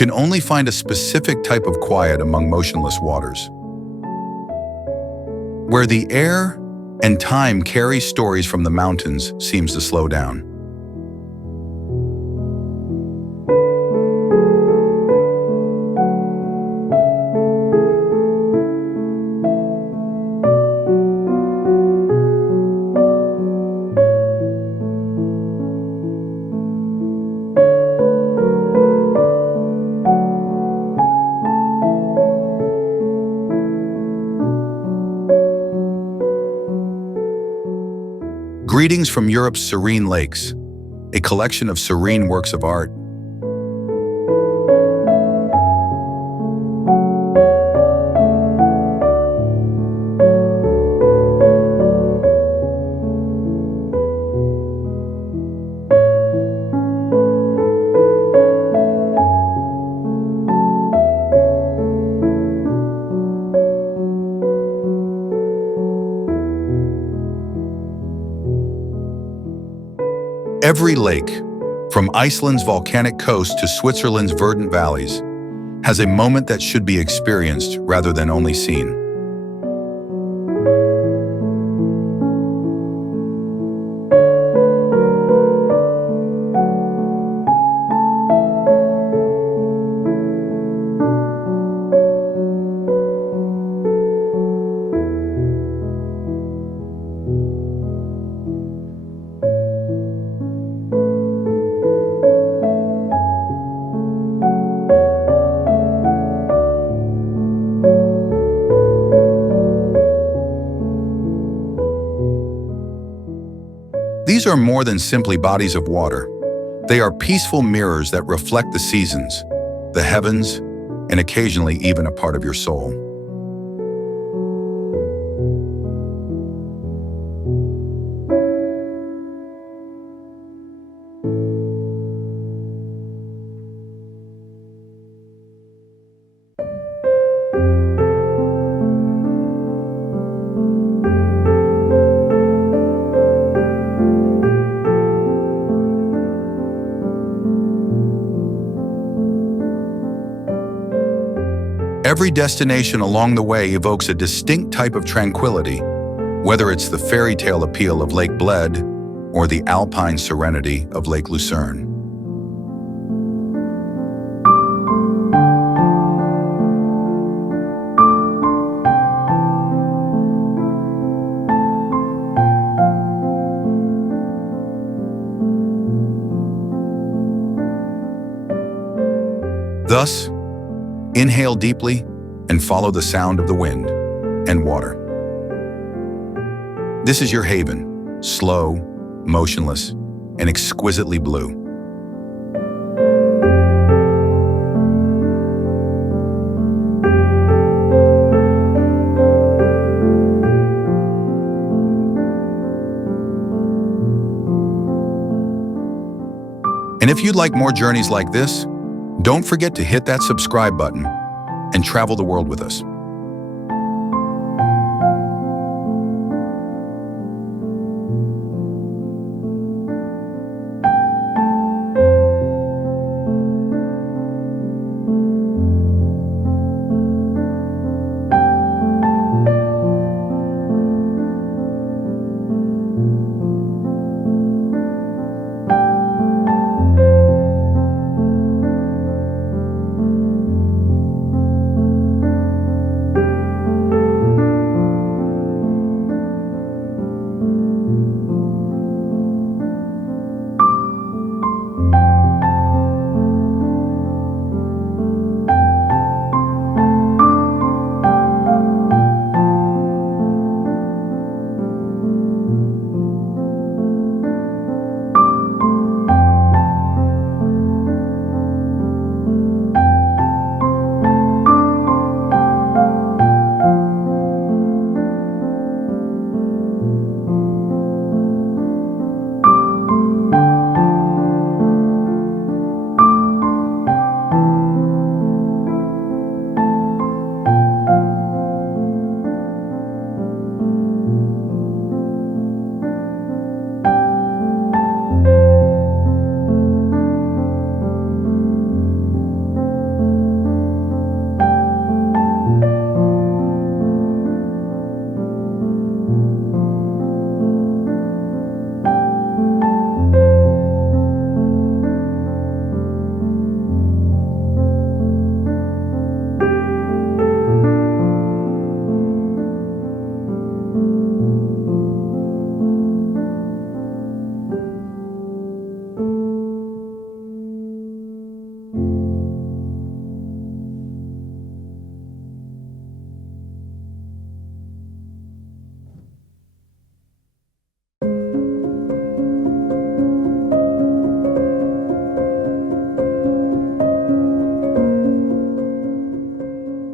can only find a specific type of quiet among motionless waters, where the air and time carry stories from the mountains seems to slow down. Greetings from Europe's serene lakes, a collection of serene works of art. Every lake, from Iceland's volcanic coast to Switzerland's verdant valleys, has a moment that should be experienced rather than only seen. These are more than simply bodies of water. They are peaceful mirrors that reflect the seasons, the heavens, and occasionally even a part of your soul. Every destination along the way evokes a distinct type of tranquility, whether it's the fairy tale appeal of Lake Bled or the alpine serenity of Lake Lucerne. Thus, inhale deeply and follow the sound of the wind and water. This is your haven, slow, motionless, and exquisitely blue. And if you'd like more journeys like this, don't forget to hit that subscribe button and travel the world with us.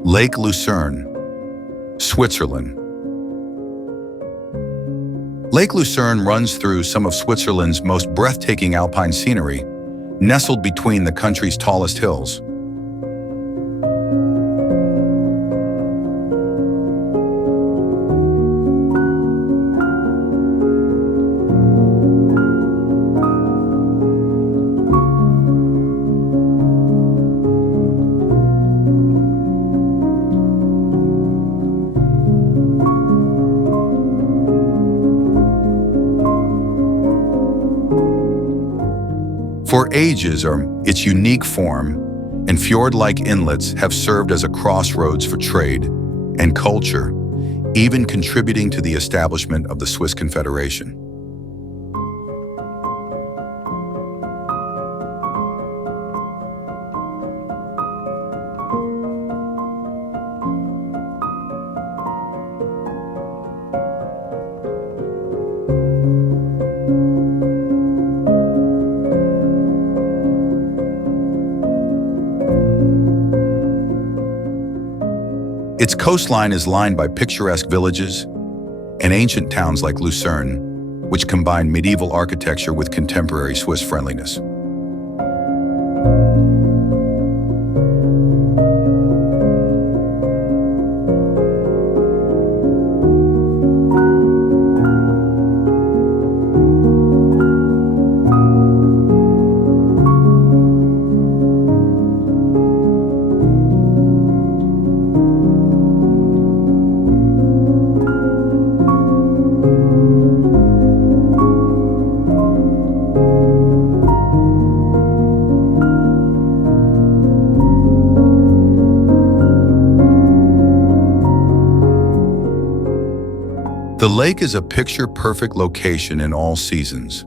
Lake Lucerne, Switzerland. Lake Lucerne runs through some of Switzerland's most breathtaking alpine scenery, nestled between the country's tallest hills. For ages, its unique form and fjord-like inlets have served as a crossroads for trade and culture, even contributing to the establishment of the Swiss Confederation. Its coastline is lined by picturesque villages and ancient towns like Lucerne, which combine medieval architecture with contemporary Swiss friendliness. The lake is a picture-perfect location in all seasons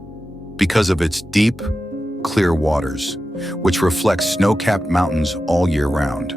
because of its deep, clear waters, which reflect snow-capped mountains all year round.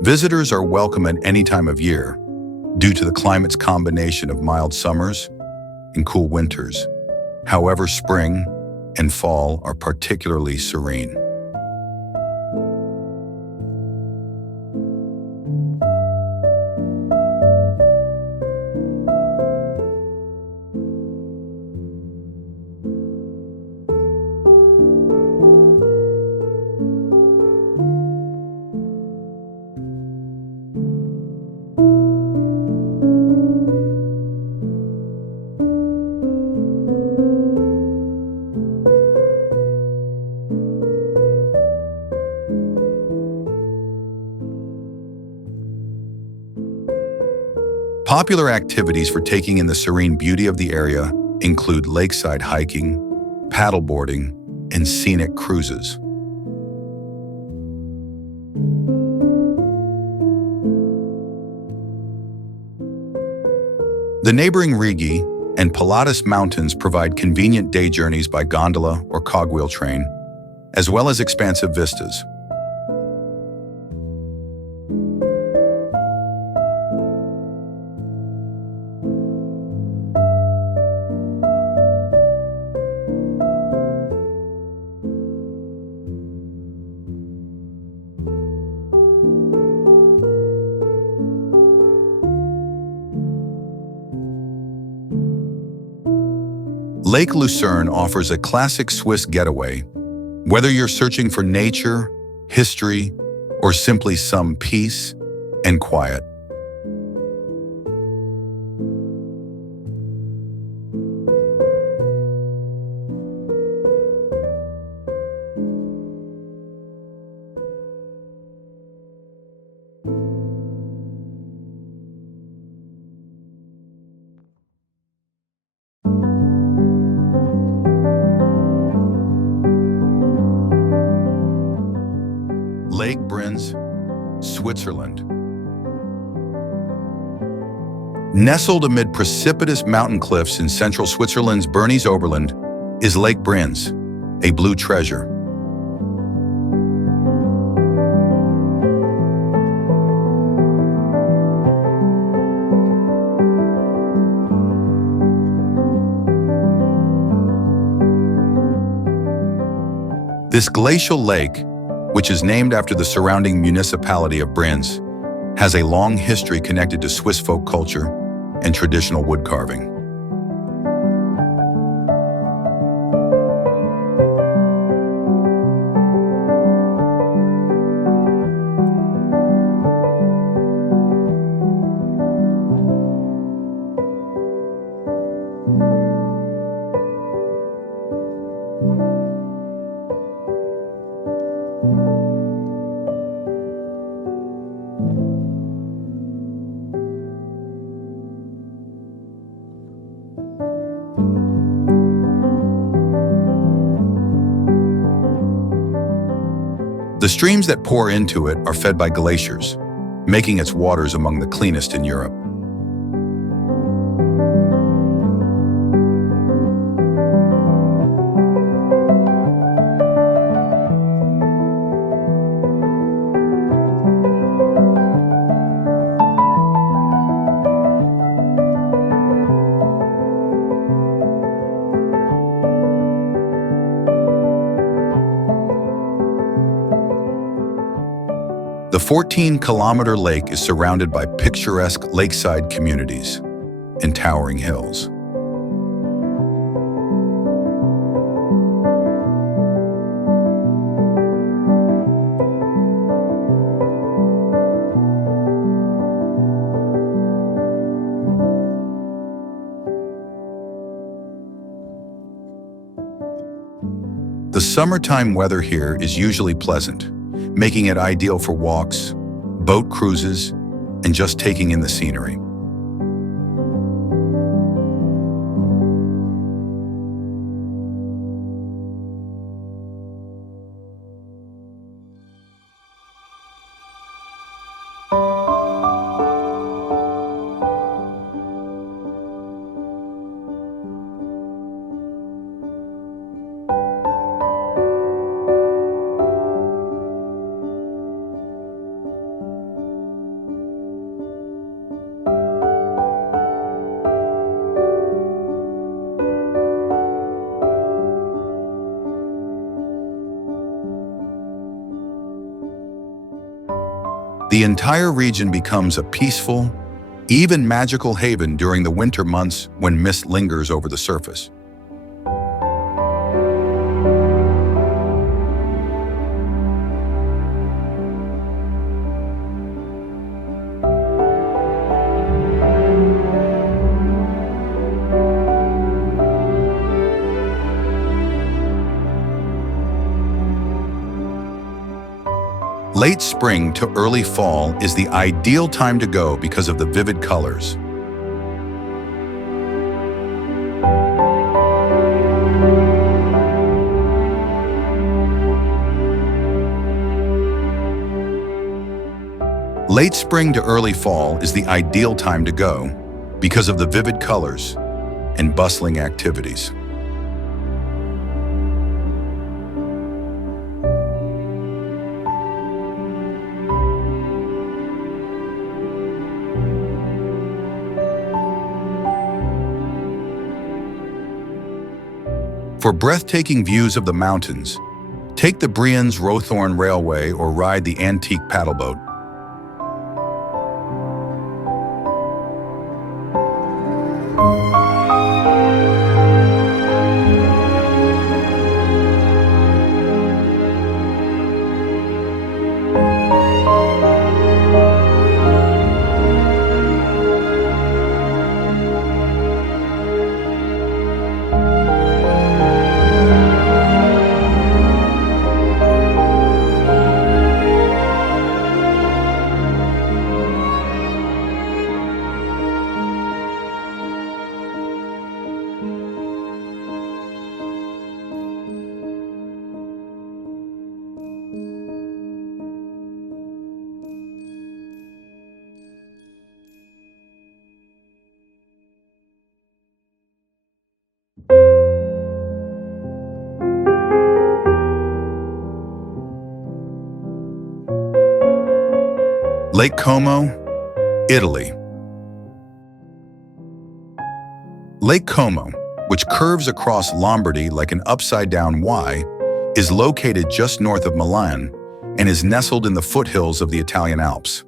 Visitors are welcome at any time of year due to the climate's combination of mild summers and cool winters. However, spring and fall are particularly serene. Popular activities for taking in the serene beauty of the area include lakeside hiking, paddleboarding, and scenic cruises. The neighboring Rigi and Pilatus Mountains provide convenient day journeys by gondola or cogwheel train, as well as expansive vistas. Lake Lucerne offers a classic Swiss getaway. Whether you're searching for nature, history, or simply some peace and quiet. Brins, Switzerland. Nestled amid precipitous mountain cliffs in central Switzerland's Bernese Oberland is Lake Brins, a blue treasure. This glacial lake, which is named after the surrounding municipality of Brins, has a long history connected to Swiss folk culture and traditional wood carving. The streams that pour into it are fed by glaciers, making its waters among the cleanest in Europe. The 14-kilometer lake is surrounded by picturesque lakeside communities and towering hills. The summertime weather here is usually pleasant, making it ideal for walks, boat cruises, and just taking in the scenery. The entire region becomes a peaceful, even magical haven during the winter months when mist lingers over the surface. Late spring to early fall is the ideal time to go because of the vivid colors. Late spring to early fall is the ideal time to go because of the vivid colors and bustling activities. For breathtaking views of the mountains, take the Brienz-Rothorn Railway or ride the antique paddleboat. Lake Como, Italy. Lake Como, which curves across Lombardy like an upside-down Y, is located just north of Milan and is nestled in the foothills of the Italian Alps.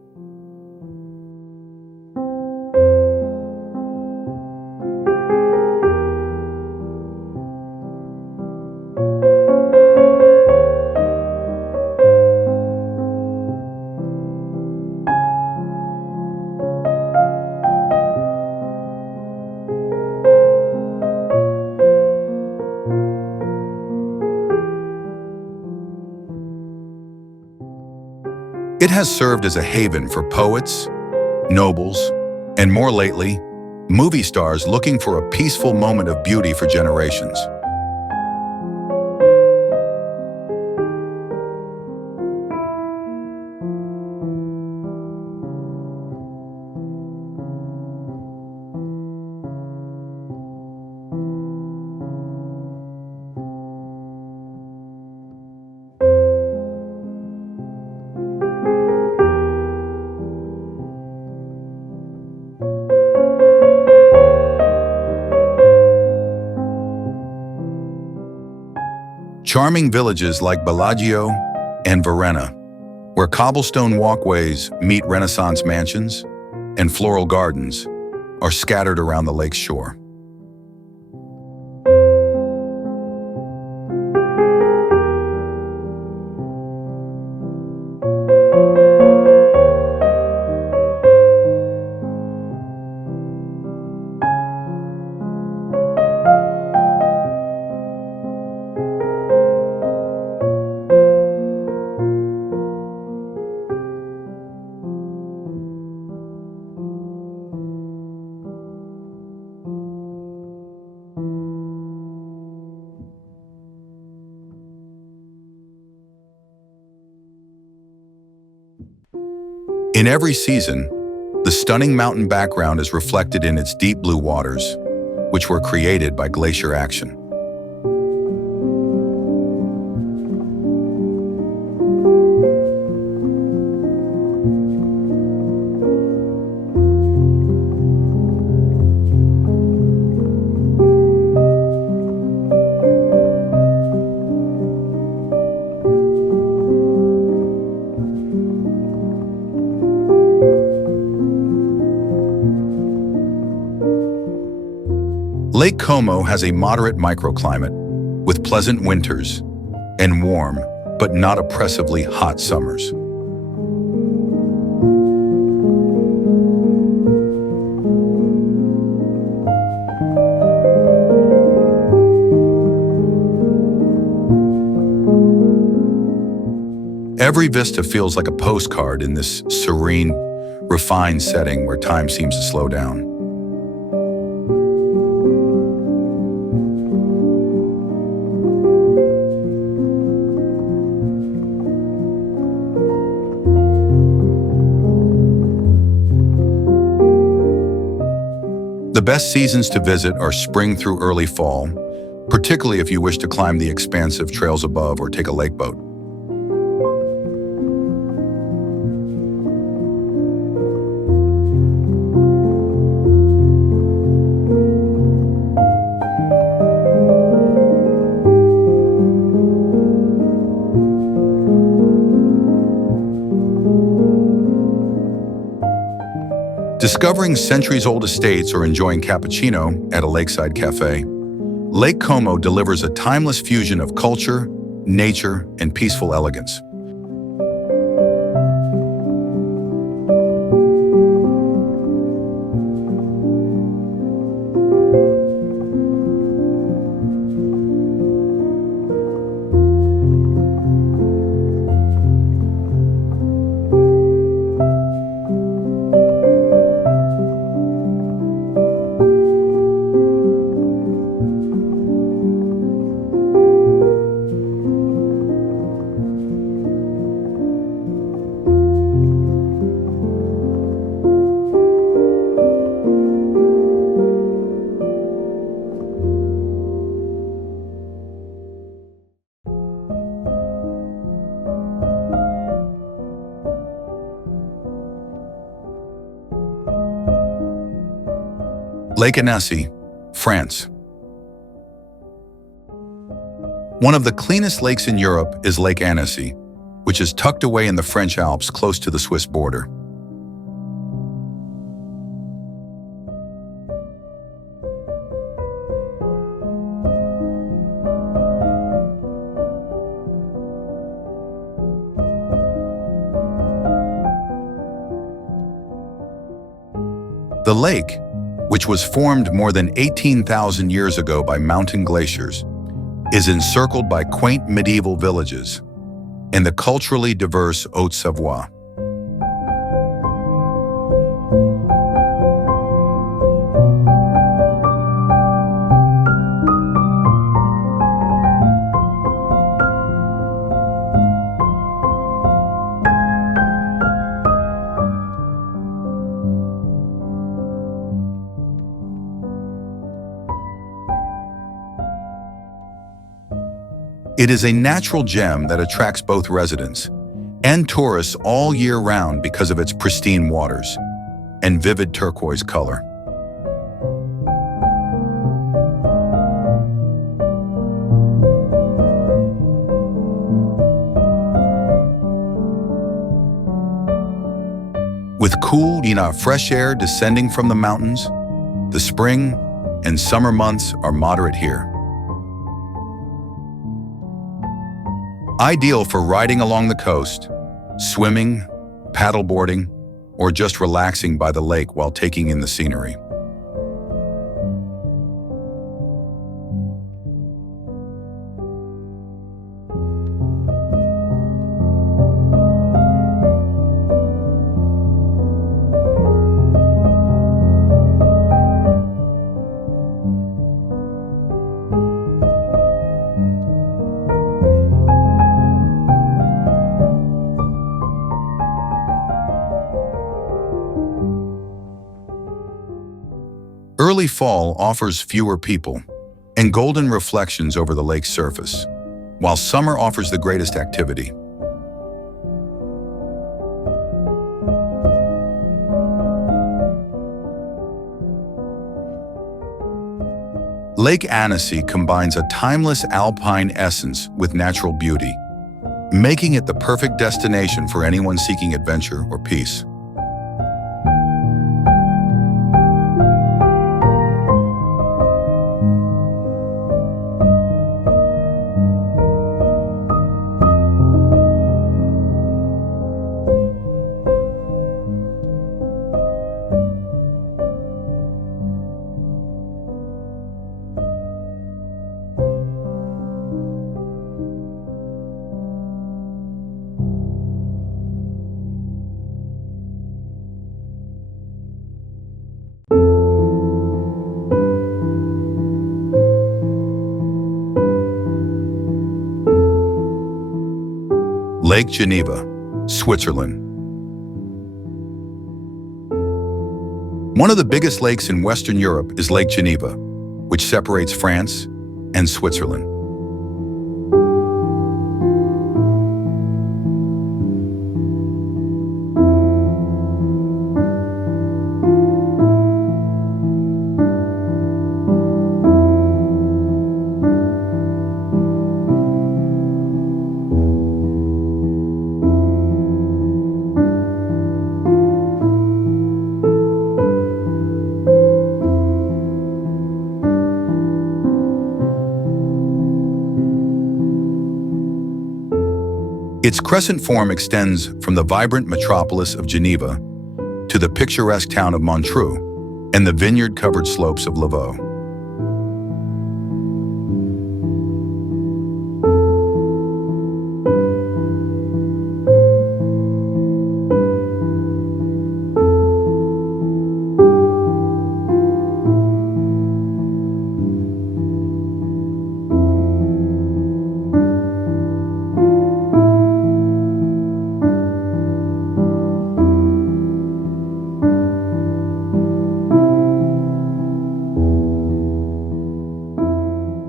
It has served as a haven for poets, nobles, and more lately, movie stars looking for a peaceful moment of beauty for generations. Charming villages like Bellagio and Verena, where cobblestone walkways meet Renaissance mansions and floral gardens, are scattered around the lake's shore. In every season, the stunning mountain background is reflected in its deep blue waters, which were created by glacier action. Lake Como has a moderate microclimate, with pleasant winters and warm, but not oppressively hot summers. Every vista feels like a postcard in this serene, refined setting where time seems to slow down. The best seasons to visit are spring through early fall, particularly if you wish to climb the expansive trails above or take a lake boat. Discovering centuries-old estates or enjoying cappuccino at a lakeside cafe, Lake Como delivers a timeless fusion of culture, nature, and peaceful elegance. Lake Annecy, France. One of the cleanest lakes in Europe is Lake Annecy, which is tucked away in the French Alps close to the Swiss border. The lake, which was formed more than 18,000 years ago by mountain glaciers, is encircled by quaint medieval villages in the culturally diverse Haute-Savoie. It is a natural gem that attracts both residents and tourists all year round because of its pristine waters and vivid turquoise color. With cool, fresh air descending from the mountains, the spring and summer months are moderate here. Ideal for riding along the coast, swimming, paddleboarding, or just relaxing by the lake while taking in the scenery. Early fall offers fewer people and golden reflections over the lake's surface, while summer offers the greatest activity. Lake Annecy combines a timeless alpine essence with natural beauty, making it the perfect destination for anyone seeking adventure or peace. Lake Geneva, Switzerland. One of the biggest lakes in Western Europe is Lake Geneva, which separates France and Switzerland. Its crescent form extends from the vibrant metropolis of Geneva to the picturesque town of Montreux and the vineyard-covered slopes of Lavaux.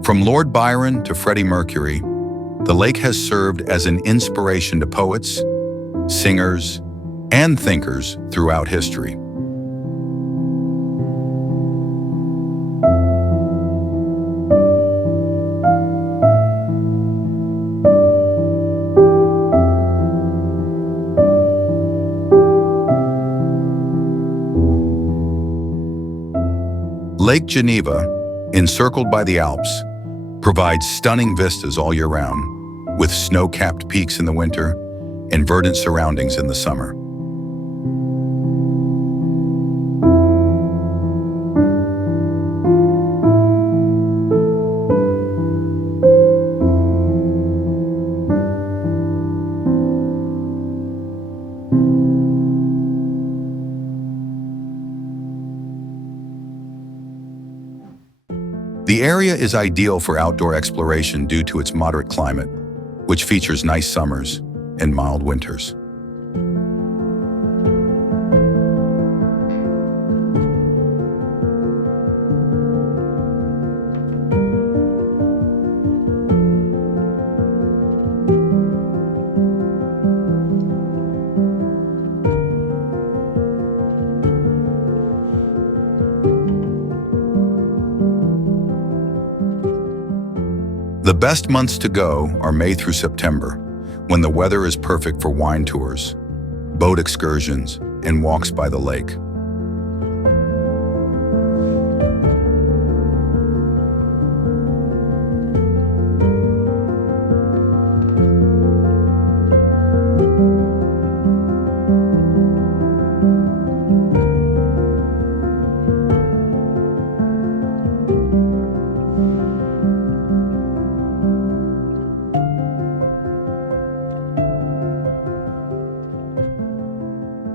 From Lord Byron to Freddie Mercury, the lake has served as an inspiration to poets, singers, and thinkers throughout history. Lake Geneva, encircled by the Alps, provides stunning vistas all year round, with snow-capped peaks in the winter and verdant surroundings in the summer. The area is ideal for outdoor exploration due to its moderate climate, which features nice summers and mild winters. The best months to go are May through September, when the weather is perfect for wine tours, boat excursions, and walks by the lake.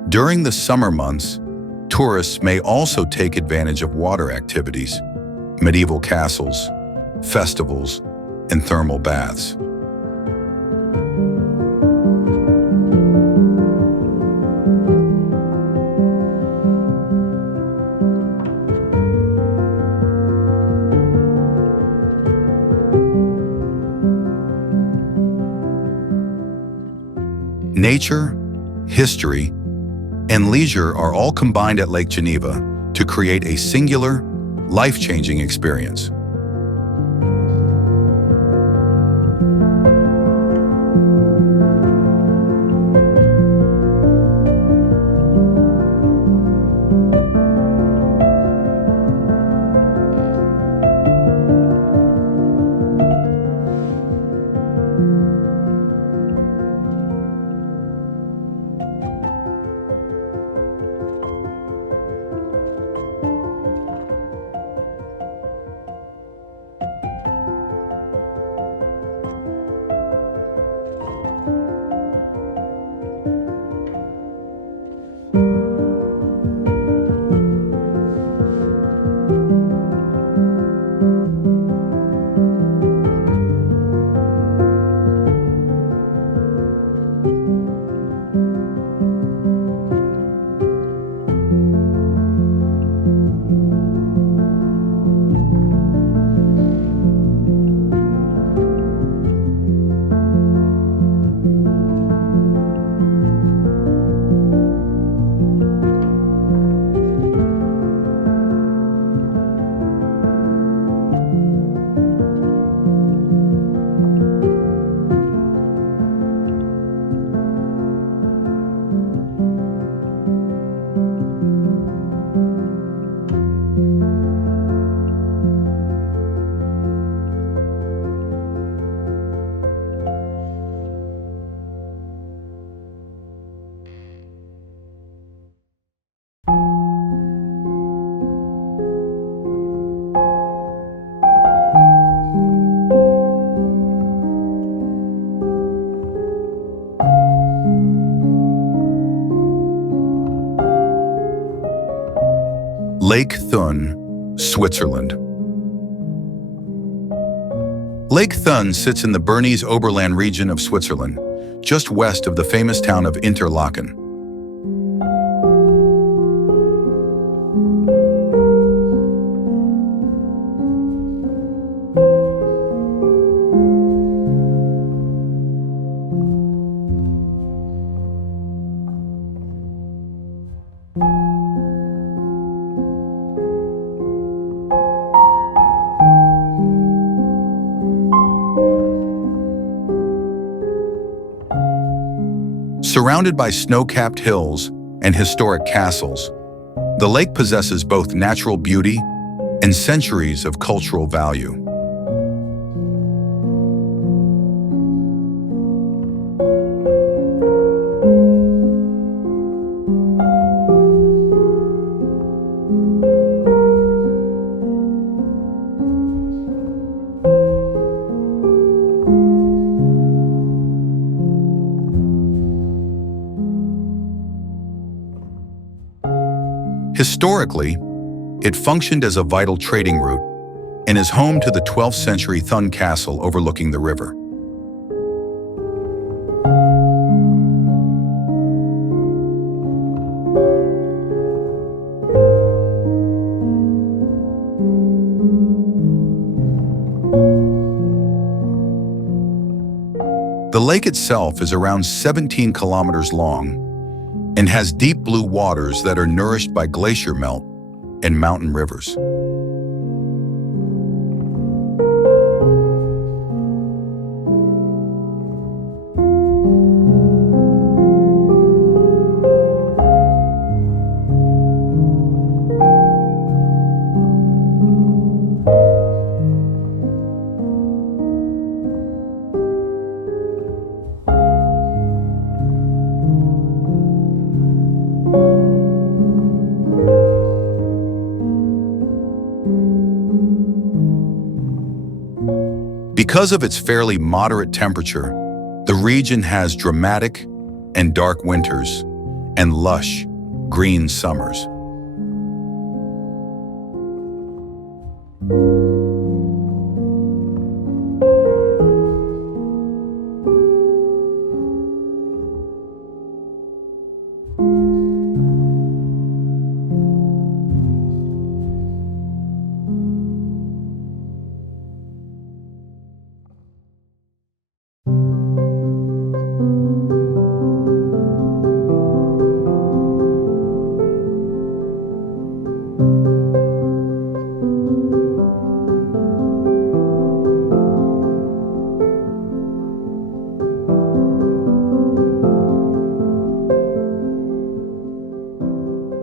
During the summer months, tourists may also take advantage of water activities, medieval castles, festivals, and thermal baths. Nature, history, and leisure are all combined at Lake Geneva to create a singular, life-changing experience. Lake Thun, Switzerland. Lake Thun sits in the Bernese Oberland region of Switzerland, just west of the famous town of Interlaken. Surrounded by snow-capped hills and historic castles, the lake possesses both natural beauty and centuries of cultural value. Historically, it functioned as a vital trading route and is home to the 12th century Thun castle overlooking the river. The lake itself is around 17 kilometers long and has deep blue waters that are nourished by glacier melt and mountain rivers. Because of its fairly moderate temperature, the region has dramatic and dark winters and lush, green summers.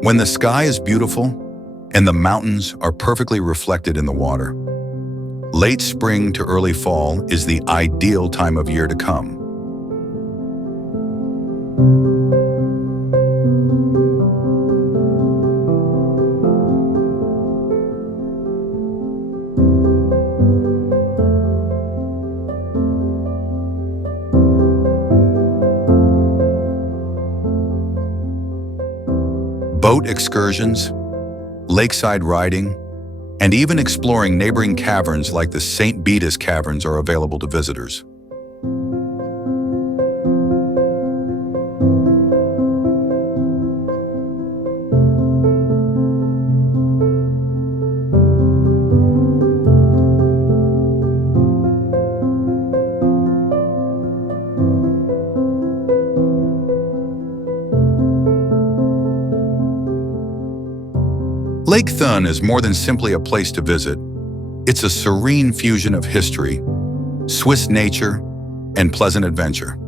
When the sky is beautiful and the mountains are perfectly reflected in the water, late spring to early fall is the ideal time of year to come. Boat excursions, lakeside riding, and even exploring neighboring caverns like the St. Beatus Caverns are available to visitors. Lake Thun is more than simply a place to visit. It's a serene fusion of history, Swiss nature, and pleasant adventure.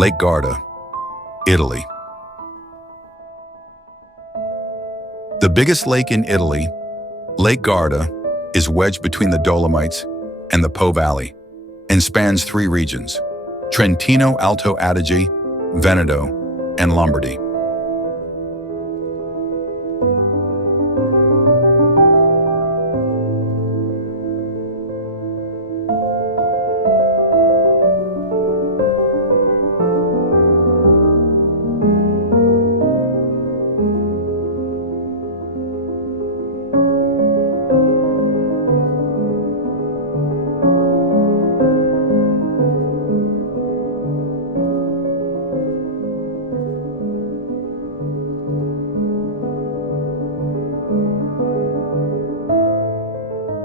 Lake Garta, Italy. The biggest lake in Italy, Lake Garda, is wedged between the Dolomites and the Po Valley and spans three regions: Trentino Alto Adige, Veneto, and Lombardy.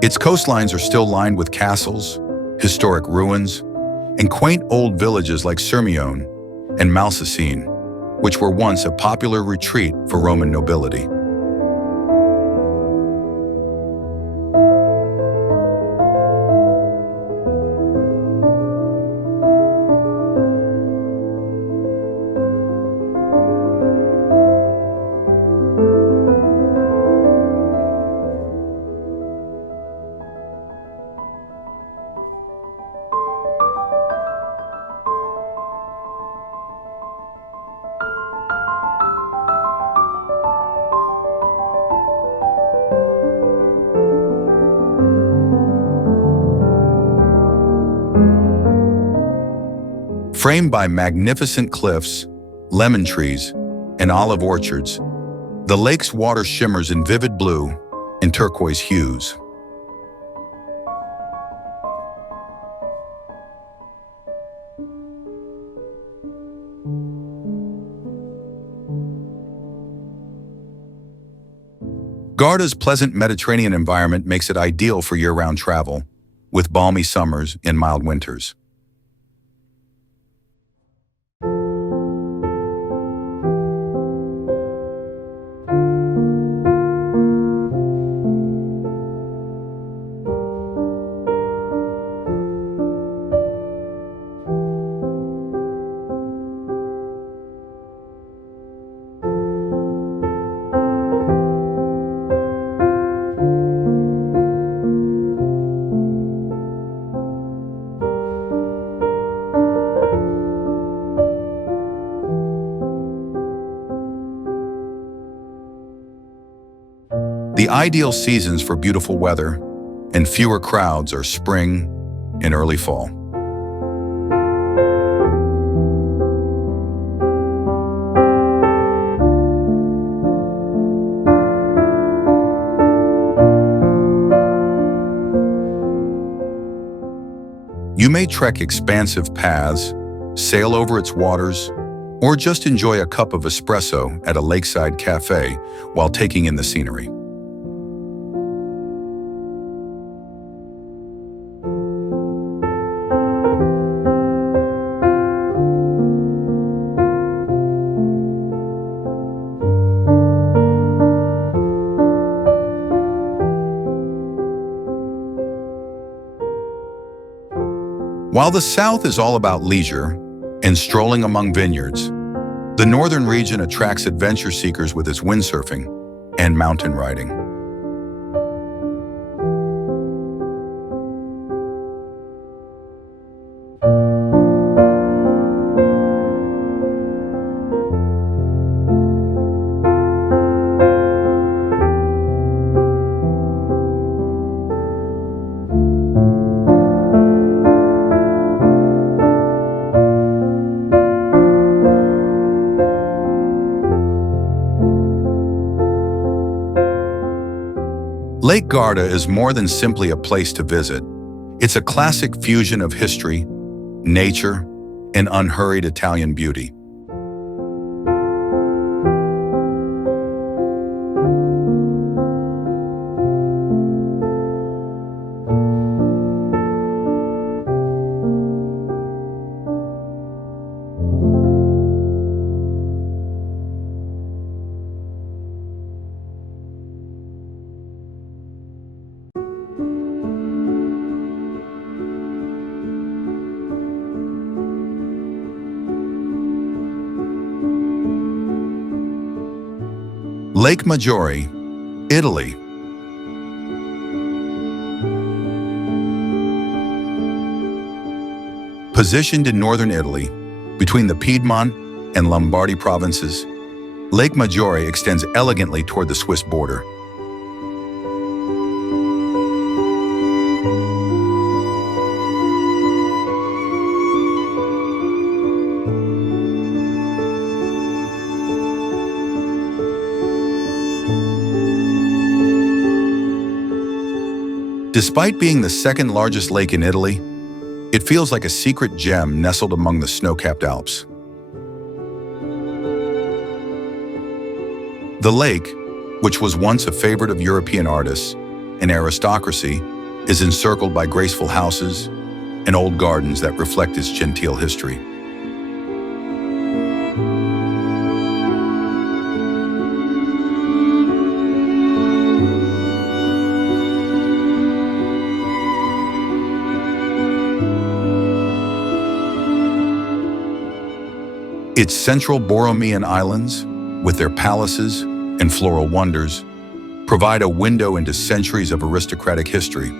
Its coastlines are still lined with castles, historic ruins, and quaint old villages like Sirmione and Malsacene, which were once a popular retreat for Roman nobility. Framed by magnificent cliffs, lemon trees, and olive orchards, the lake's water shimmers in vivid blue and turquoise hues. Garda's pleasant Mediterranean environment makes it ideal for year-round travel, with balmy summers and mild winters. The ideal seasons for beautiful weather and fewer crowds are spring and early fall. You may trek expansive paths, sail over its waters, or just enjoy a cup of espresso at a lakeside cafe while taking in the scenery. While the South is all about leisure and strolling among vineyards, the northern region attracts adventure seekers with its windsurfing and mountain riding. Lake Garda is more than simply a place to visit. It's a classic fusion of history, nature, and unhurried Italian beauty. Lake Majori, Italy. Positioned in northern Italy, between the Piedmont and Lombardy provinces, Lake Majori extends elegantly toward the Swiss border. Despite being the second largest lake in Italy, it feels like a secret gem nestled among the snow-capped Alps. The lake, which was once a favorite of European artists and aristocracy, is encircled by graceful houses and old gardens that reflect its genteel history. Its central Borromean islands, with their palaces and floral wonders, provide a window into centuries of aristocratic history.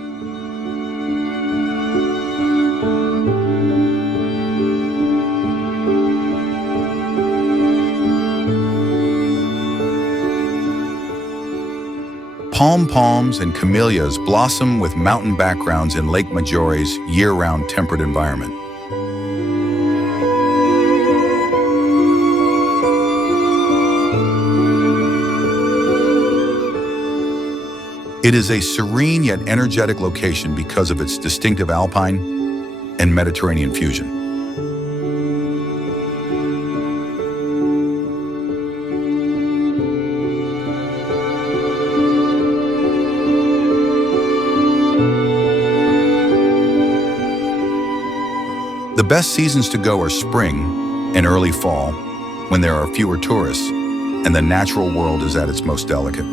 Palms and camellias blossom with mountain backgrounds in Lake Majori's year-round temperate environment. It is a serene yet energetic location because of its distinctive alpine and Mediterranean fusion. The best seasons to go are spring and early fall, when there are fewer tourists and the natural world is at its most delicate.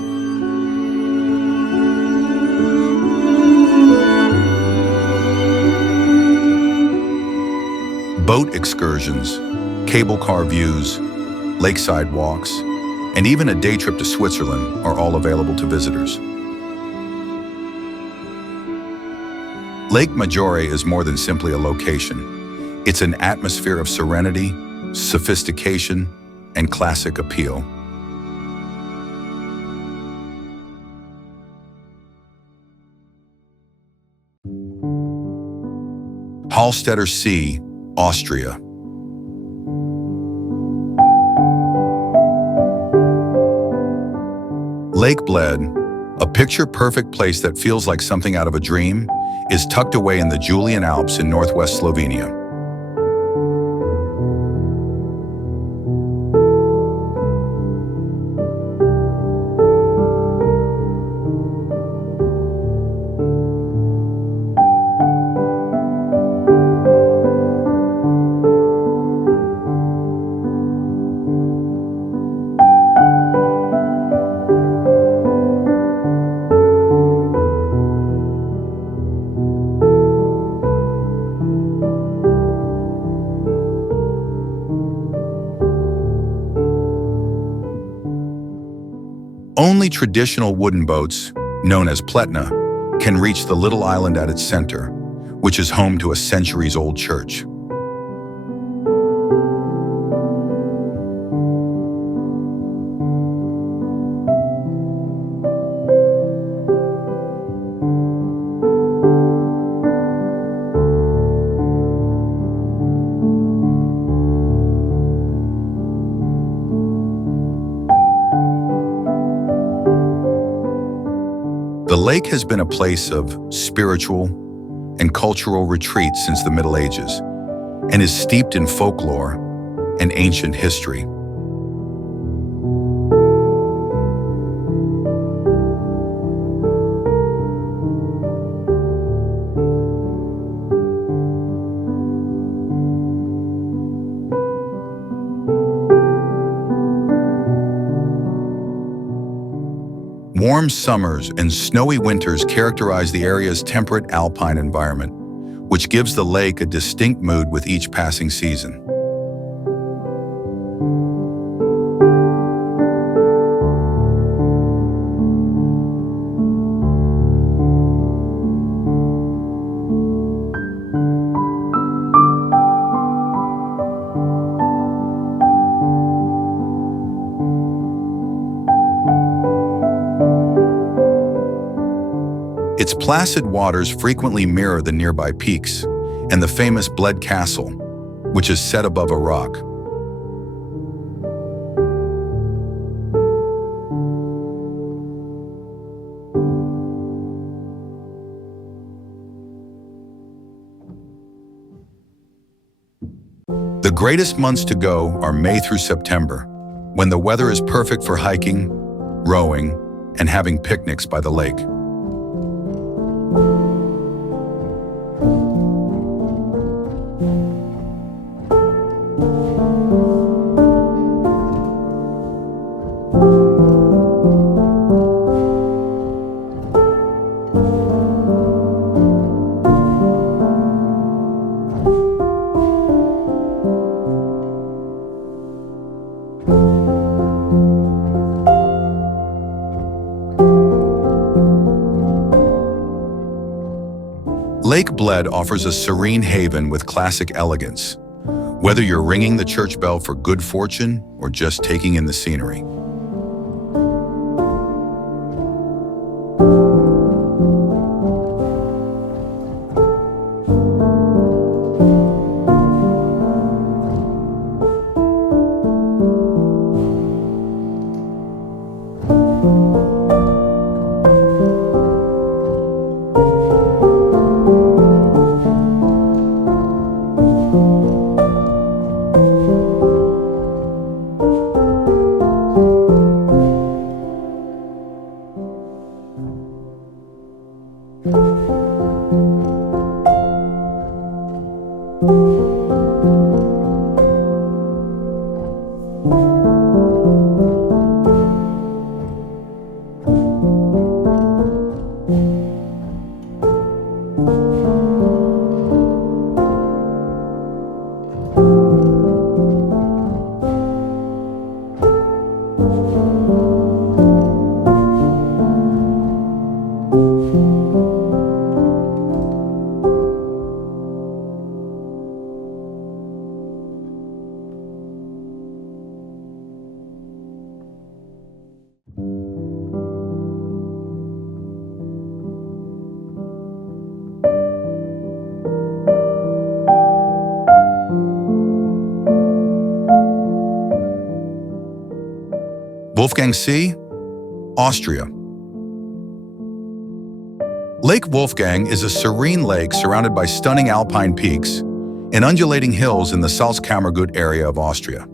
Boat excursions, cable car views, lakeside walks, and even a day trip to Switzerland are all available to visitors. Lake Majori is more than simply a location. It's an atmosphere of serenity, sophistication, and classic appeal. Sea Austria. Lake Bled, a picture-perfect place that feels like something out of a dream, is tucked away in the Julian Alps in northwest Slovenia. Only traditional wooden boats, known as pletna, can reach the little island at its center, which is home to a centuries-old church. The lake has been a place of spiritual and cultural retreat since the Middle Ages and is steeped in folklore and ancient history. Warm summers and snowy winters characterize the area's temperate alpine environment, which gives the lake a distinct mood with each passing season. Its placid waters frequently mirror the nearby peaks and the famous Bled Castle, which is set above a rock. The greatest months to go are May through September, when the weather is perfect for hiking, rowing, and having picnics by the lake. Lake Bled offers a serene haven with classic elegance, whether you're ringing the church bell for good fortune or just taking in the scenery. Wolfgang Sea Austria. Lake Wolfgang is a serene lake surrounded by stunning alpine peaks and undulating hills in the Salzkammergut area of Austria.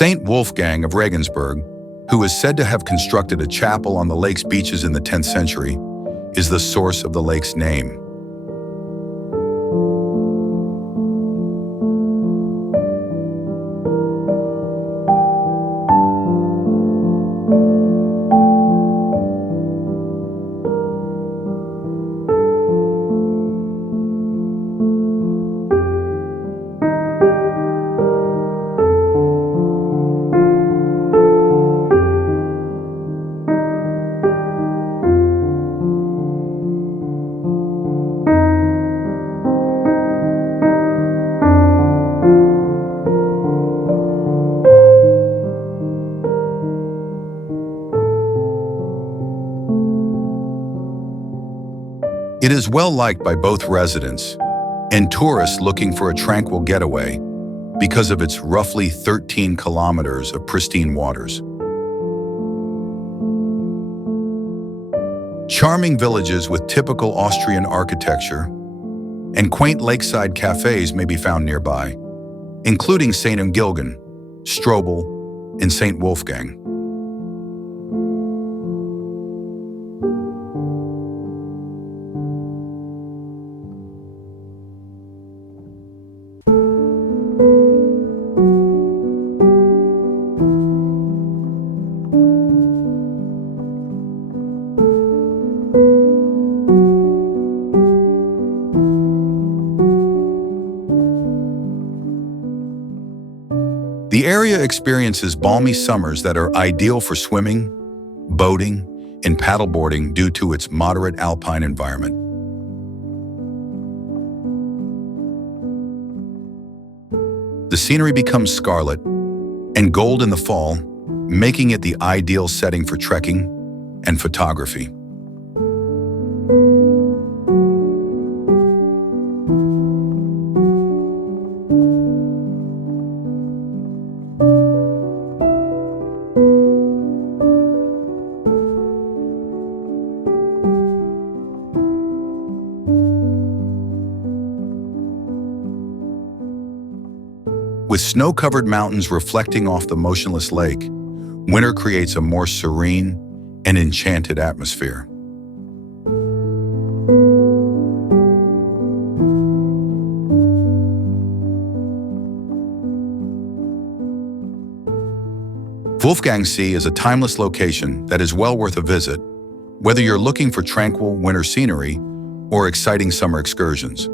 Saint Wolfgang of Regensburg, who is said to have constructed a chapel on the lake's beaches in the 10th century, is the source of the lake's name. It is well liked by both residents and tourists looking for a tranquil getaway because of its roughly 13 kilometers of pristine waters. Charming villages with typical Austrian architecture and quaint lakeside cafes may be found nearby, including St. Gilgen, Strobel, and St. Wolfgang. The area experiences balmy summers that are ideal for swimming, boating, and paddleboarding due to its moderate alpine environment. The scenery becomes scarlet and gold in the fall, making it the ideal setting for trekking and photography. With snow-covered mountains reflecting off the motionless lake, winter creates a more serene and enchanted atmosphere. Wolfgang Sea is a timeless location that is well worth a visit, whether you're looking for tranquil winter scenery or exciting summer excursions.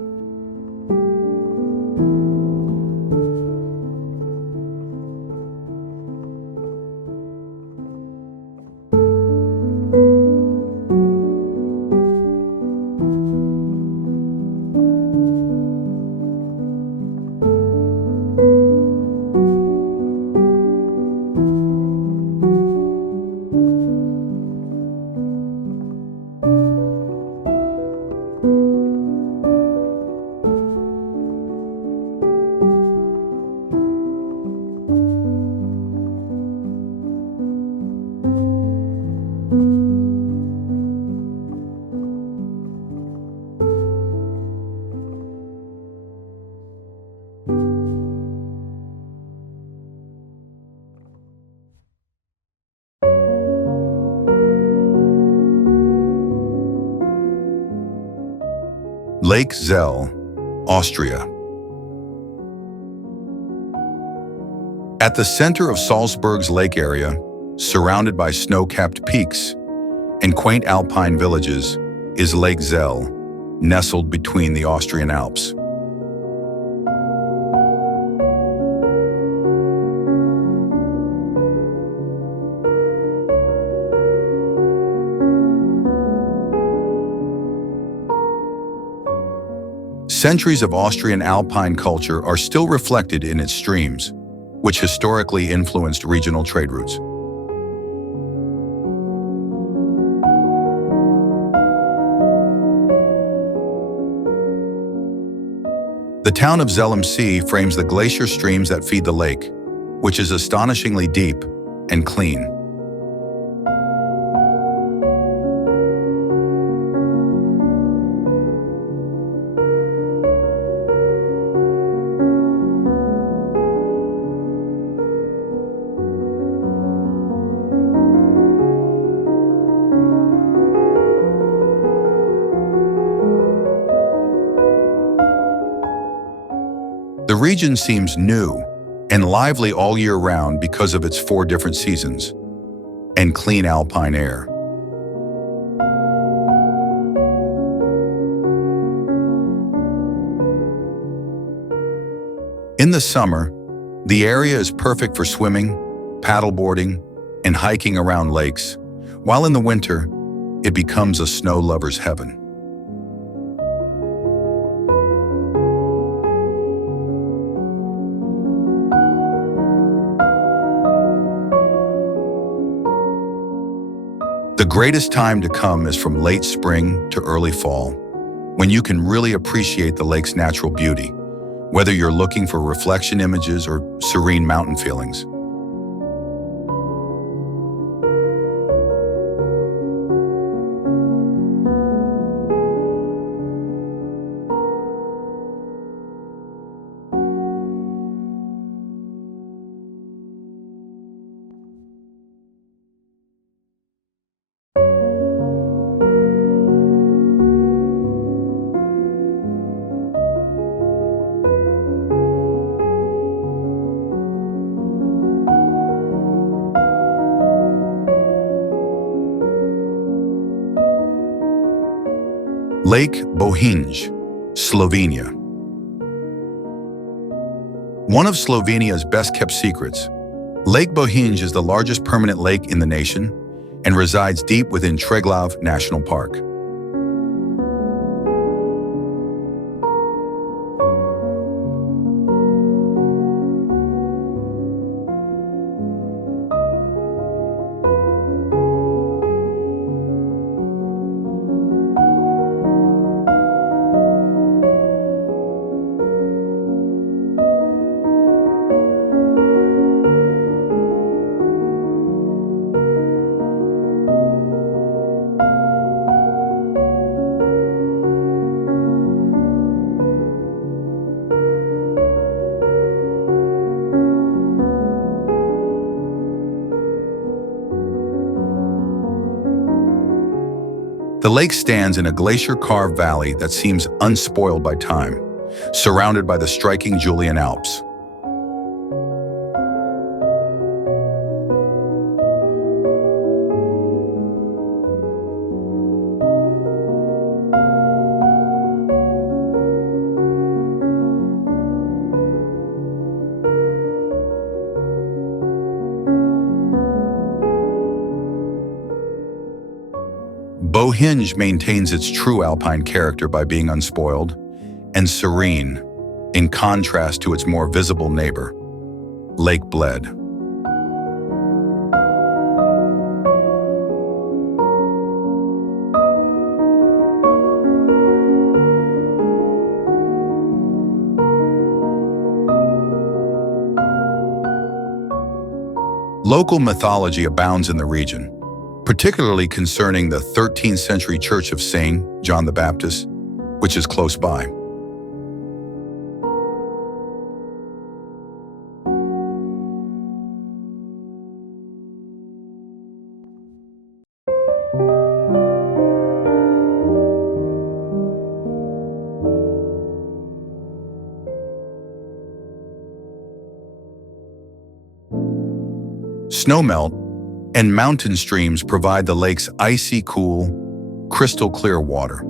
Lake Zel, Austria. At the center of Salzburg's lake area, surrounded by snow-capped peaks and quaint alpine villages, is Lake Zel, nestled between the Austrian Alps. Centuries of Austrian alpine culture are still reflected in its streams, which historically influenced regional trade routes. The town of Zel Austria frames the glacier streams that feed the lake, which is astonishingly deep and clean. The region seems new and lively all year round because of its 4 different seasons and clean alpine air. In the summer, the area is perfect for swimming, paddleboarding, and hiking around lakes, while in the winter, it becomes a snow lover's heaven. The greatest time to come is from late spring to early fall, when you can really appreciate the lake's natural beauty, whether you're looking for reflection images or serene mountain feelings. Lake Bohing, Slovenia. One of Slovenia's best-kept secrets, Lake Bohing is the largest permanent lake in the nation and resides deep within Triglav National Park. The lake stands in a glacier-carved valley that seems unspoiled by time, surrounded by the striking Julian Alps. Bohing maintains its true alpine character by being unspoiled and serene, in contrast to its more visible neighbor, Lake Bled. Local mythology abounds in the region, particularly concerning the 13th century Church of St. John the Baptist, which is close by. Snowmelt and mountain streams provide the lake's icy cool, crystal clear water.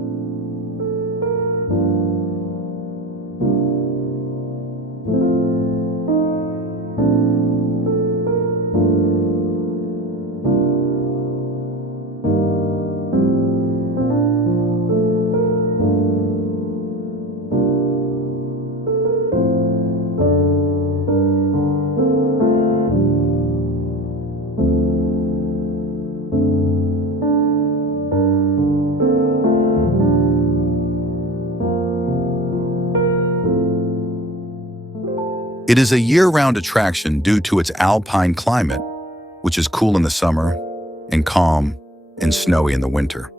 It is a year-round attraction due to its alpine climate, which is cool in the summer and calm and snowy in the winter.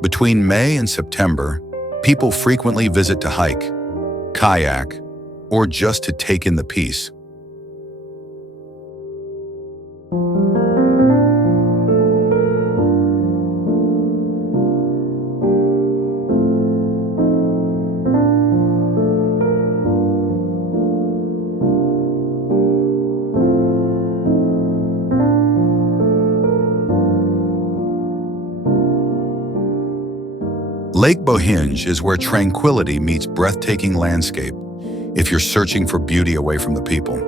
Between May and September, people frequently visit to hike, kayak, or just to take in the peace. Lake Bohing is where tranquility meets breathtaking landscape if you're searching for beauty away from the people.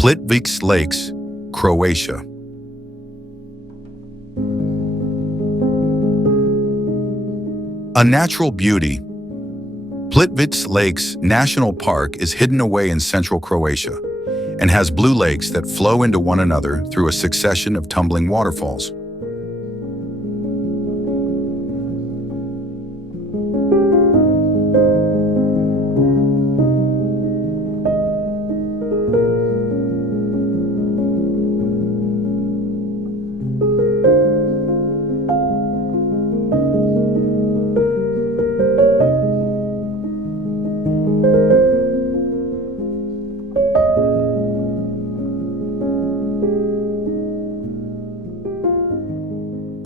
Plitvice Lakes, Croatia. A natural beauty, Plitvice Lakes National Park is hidden away in central Croatia and has blue lakes that flow into one another through a succession of tumbling waterfalls.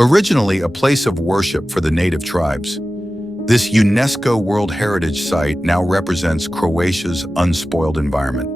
Originally a place of worship for the native tribes, this UNESCO World Heritage Site now represents Croatia's unspoiled environment.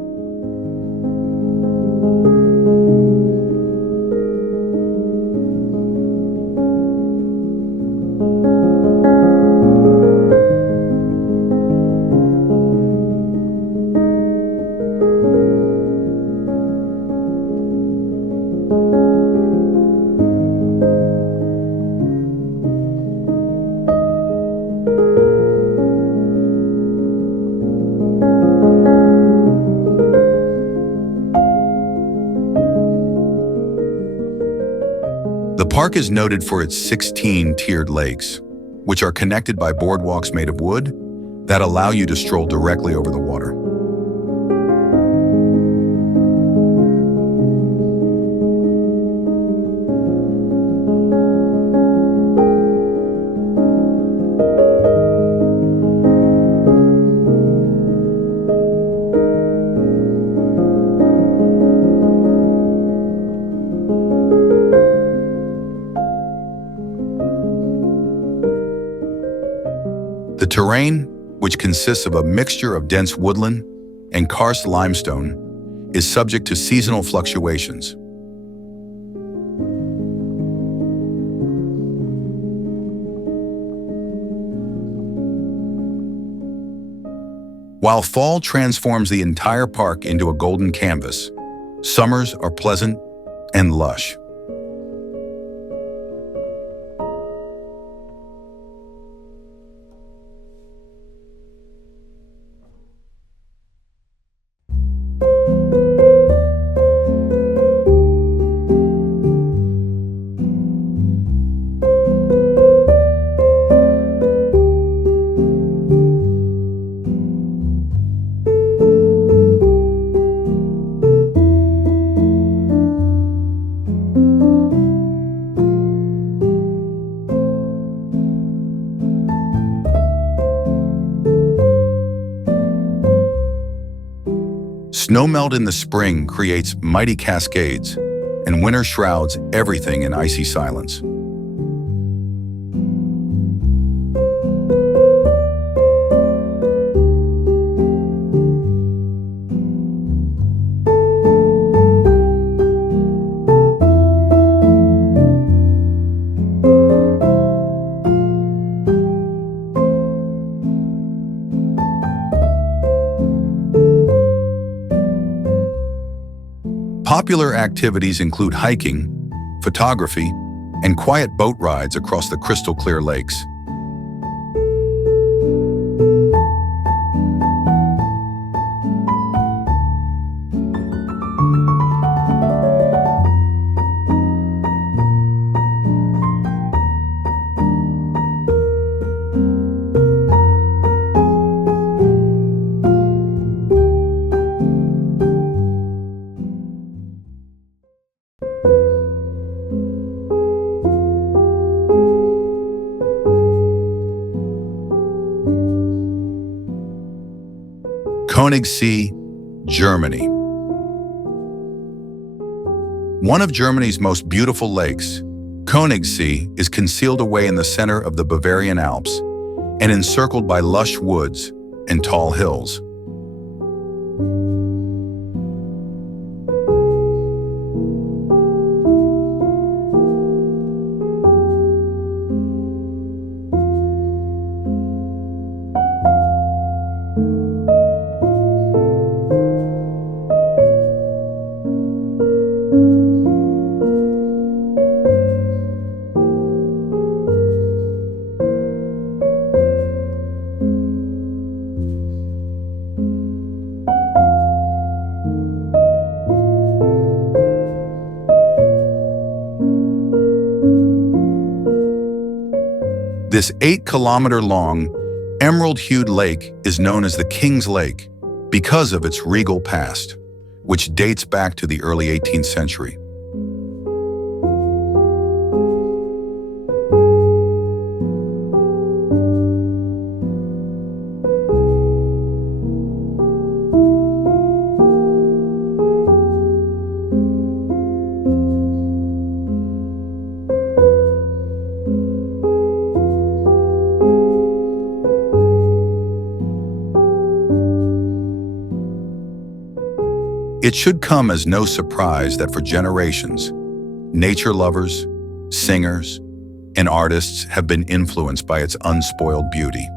The park is noted for its 16 tiered lakes, which are connected by boardwalks made of wood that allow you to stroll directly over the water. The terrain, which consists of a mixture of dense woodland and karst limestone, is subject to seasonal fluctuations. While fall transforms the entire park into a golden canvas, summers are pleasant and lush. Snowmelt in the spring creates mighty cascades, and winter shrouds everything in icy silence. Popular activities include hiking, photography, and quiet boat rides across the crystal-clear lakes. Königssee, Germany. One of Germany's most beautiful lakes, Königssee is concealed away in the center of the Bavarian Alps and encircled by lush woods and tall hills. This 8-kilometer-long, emerald-hued lake is known as the King's Lake because of its regal past, which dates back to the early 18th century. It should come as no surprise that for generations, nature lovers, singers, and artists have been influenced by its unspoiled beauty.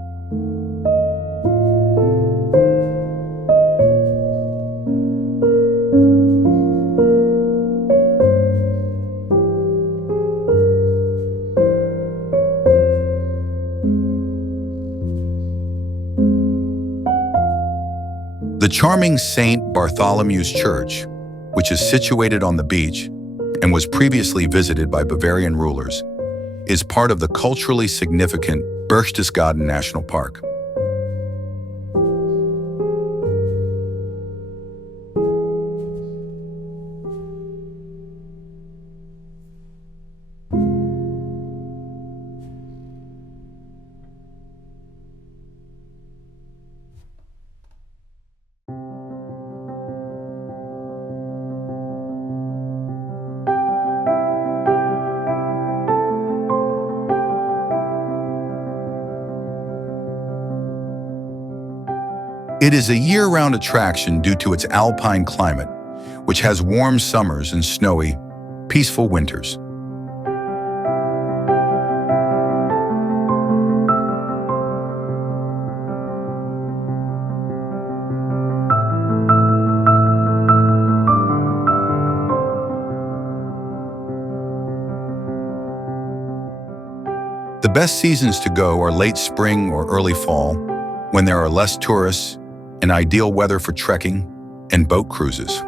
The charming St. Bartholomew's Church, which is situated on the beach and was previously visited by Bavarian rulers, is part of the culturally significant Berchtesgaden National Park. It is a year-round attraction due to its alpine climate, which has warm summers and snowy, peaceful winters. The best seasons to go are late spring or early fall, when there are less tourists and ideal weather for trekking and boat cruises.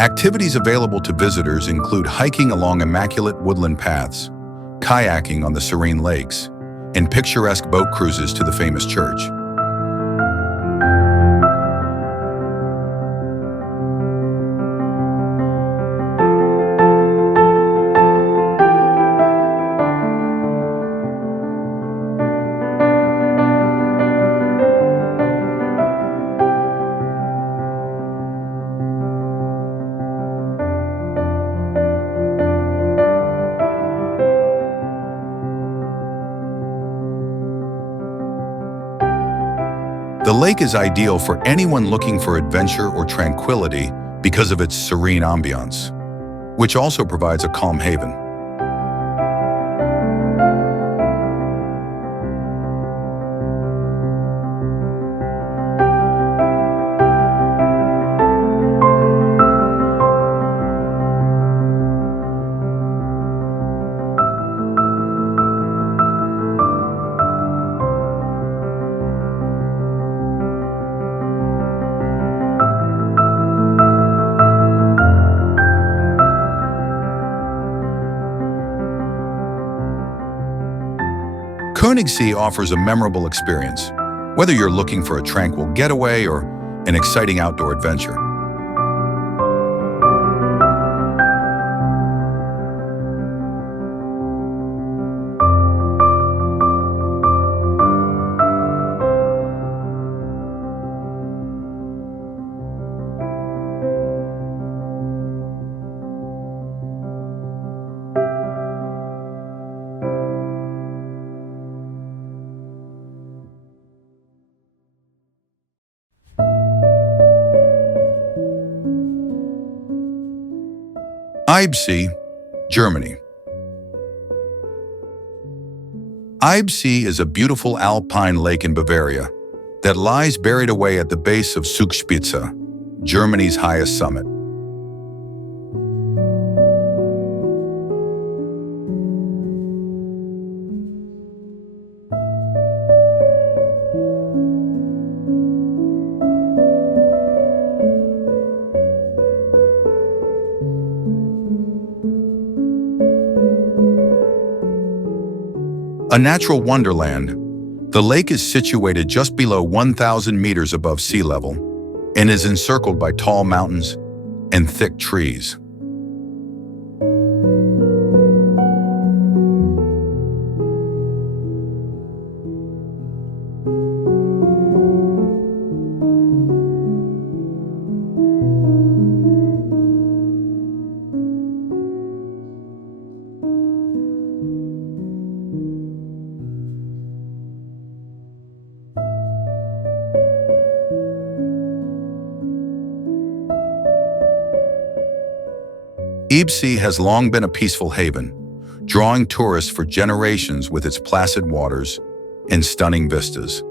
Activities available to visitors include hiking along immaculate woodland paths, kayaking on the Serene lakes, and picturesque boat cruises to the famous church. The lake is ideal for anyone looking for adventure or tranquility because of its serene ambiance, which also provides a calm haven. Königssee offers a memorable experience, whether you're looking for a tranquil getaway or an exciting outdoor adventure. Eibsee, Germany. Eibsee is a beautiful alpine lake in Bavaria that lies buried away at the base of Zugspitze, Germany's highest summit. A natural wonderland, the lake is situated just below 1,000 meters above sea level and is encircled by tall mountains and thick trees. Ybbs has long been a peaceful haven, drawing tourists for generations with its placid waters and stunning vistas.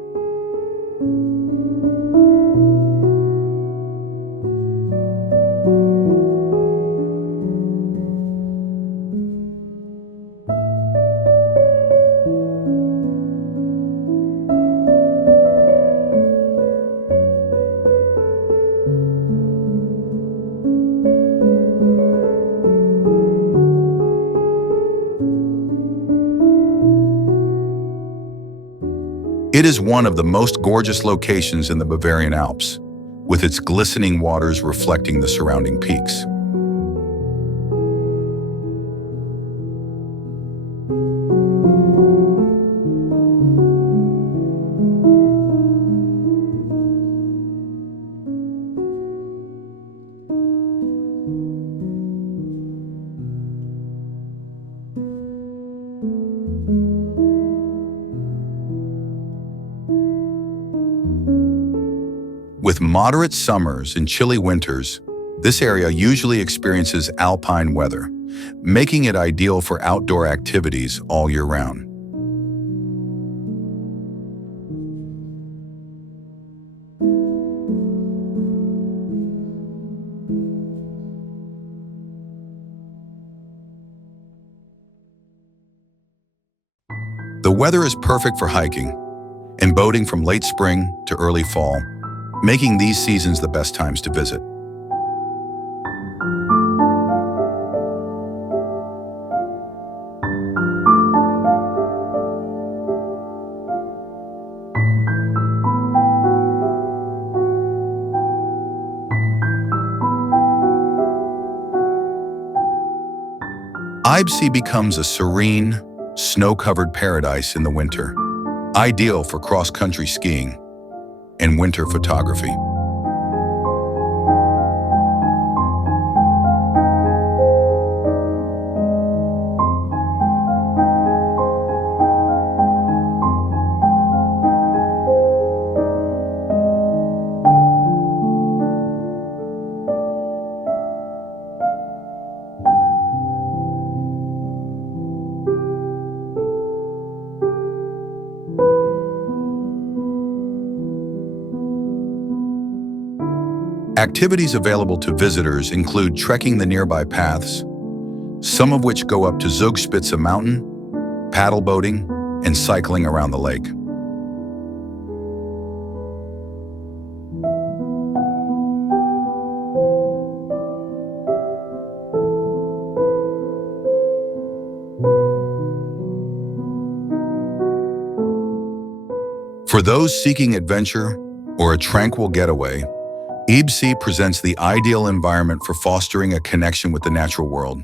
It is one of the most gorgeous locations in the Bavarian Alps, with its glistening waters reflecting the surrounding peaks. With moderate summers and chilly winters, this area usually experiences alpine weather, making it ideal for outdoor activities all year round. The weather is perfect for hiking and boating from late spring to early fall, making these seasons the best times to visit. Ybbs becomes a serene, snow-covered paradise in the winter, ideal for cross-country skiing and winter photography. Activities available to visitors include trekking the nearby paths, some of which go up to Zugspitze Mountain, paddle boating, and cycling around the lake. For those seeking adventure or a tranquil getaway, Ybbs presents the ideal environment for fostering a connection with the natural world.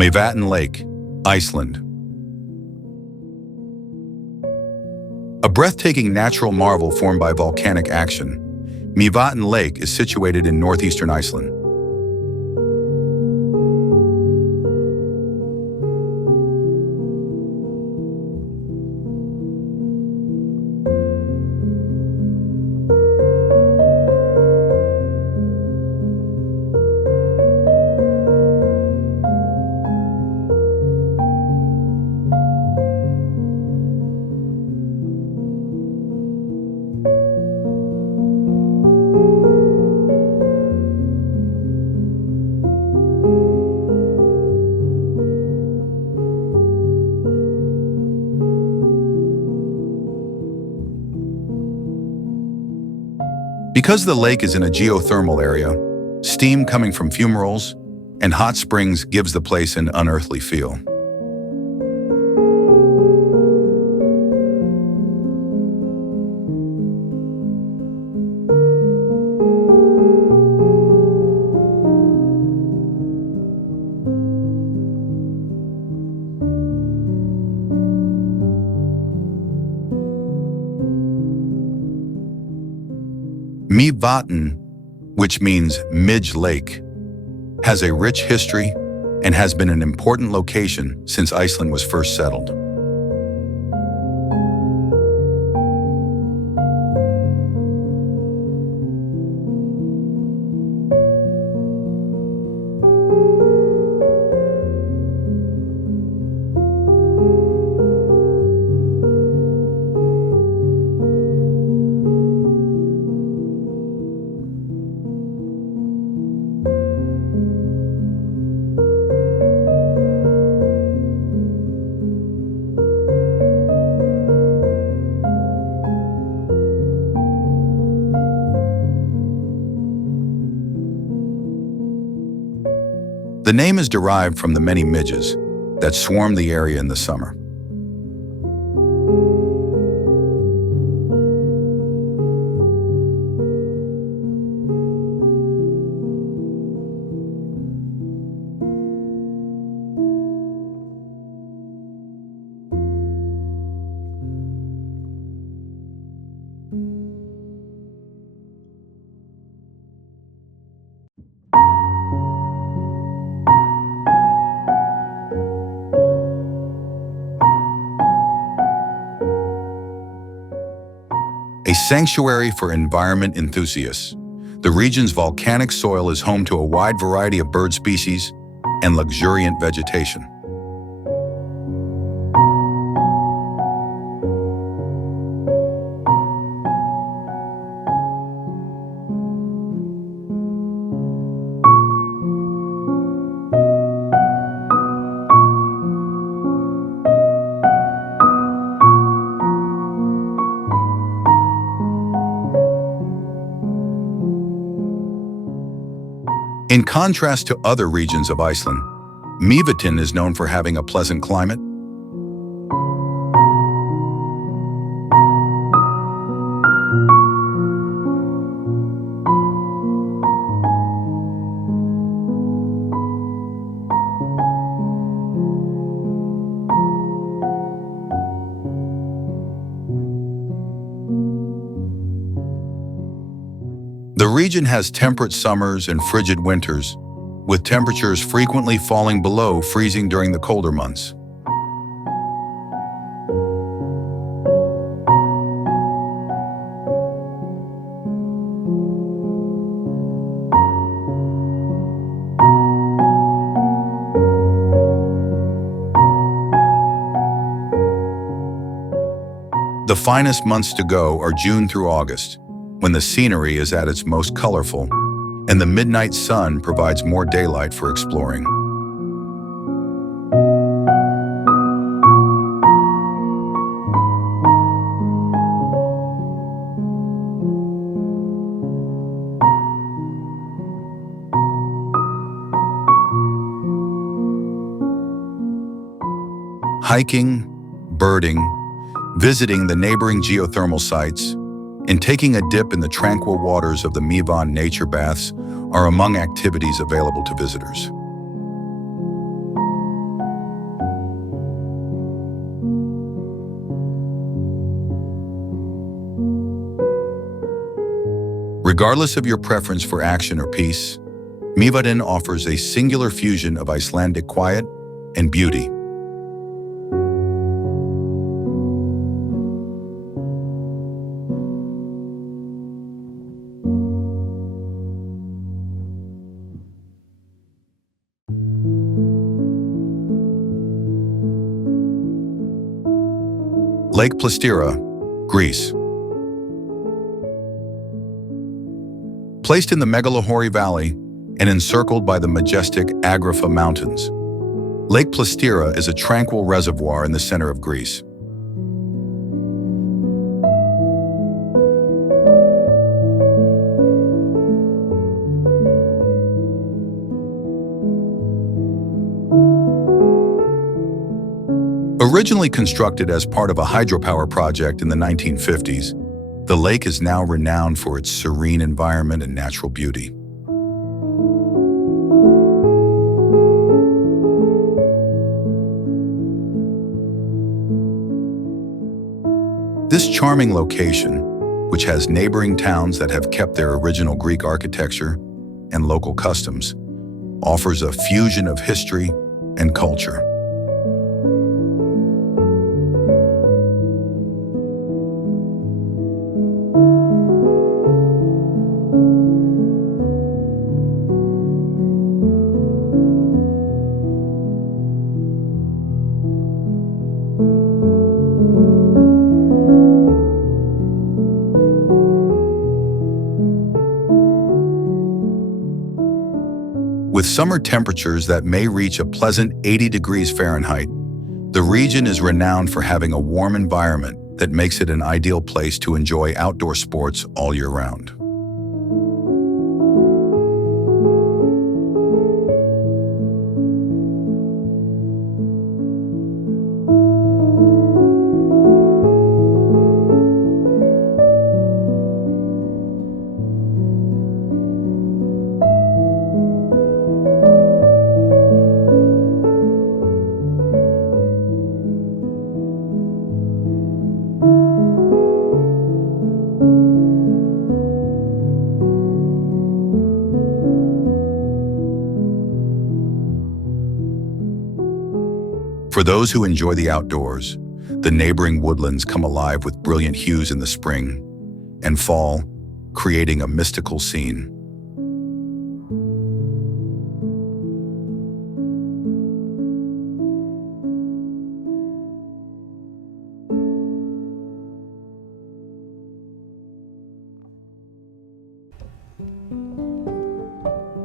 Mývatn Lake, Iceland. A breathtaking natural marvel formed by volcanic action, Mývatn Lake is situated in northeastern Iceland. Because the lake is in a geothermal area, steam coming from fumaroles and hot springs gives the place an unearthly feel. Mývatn, which means Midge Lake, has a rich history and has been an important location since Iceland was first settled. The name is derived from the many midges that swarm the area in the summer. A sanctuary for environment enthusiasts, the region's volcanic soil is home to a wide variety of bird species and luxuriant vegetation. In contrast to other regions of Iceland, Mývatn is known for having a pleasant climate. The region has temperate summers and frigid winters, with temperatures frequently falling below freezing during the colder months. The finest months to go are June through August, when the scenery is at its most colorful, and the midnight sun provides more daylight for exploring. Hiking, birding, visiting the neighboring geothermal sites, and taking a dip in the tranquil waters of the Mývatn nature baths are among activities available to visitors. Regardless of your preference for action or peace, Mývatn offers a singular fusion of Icelandic quiet and beauty. Lake Plastira, Greece. Placed in the Megalochori Valley and encircled by the majestic Agraffa Mountains, Lake Plastira is a tranquil reservoir in the center of Greece. Originally constructed as part of a hydropower project in the 1950s, the lake is now renowned for its serene environment and natural beauty. This charming location, which has neighboring towns that have kept their original Greek architecture and local customs, offers a fusion of history and culture. With summer temperatures that may reach a pleasant 80 degrees Fahrenheit, the region is renowned for having a warm environment that makes it an ideal place to enjoy outdoor sports all year round. For those who enjoy the outdoors, the neighboring woodlands come alive with brilliant hues in the spring and fall, creating a mystical scene.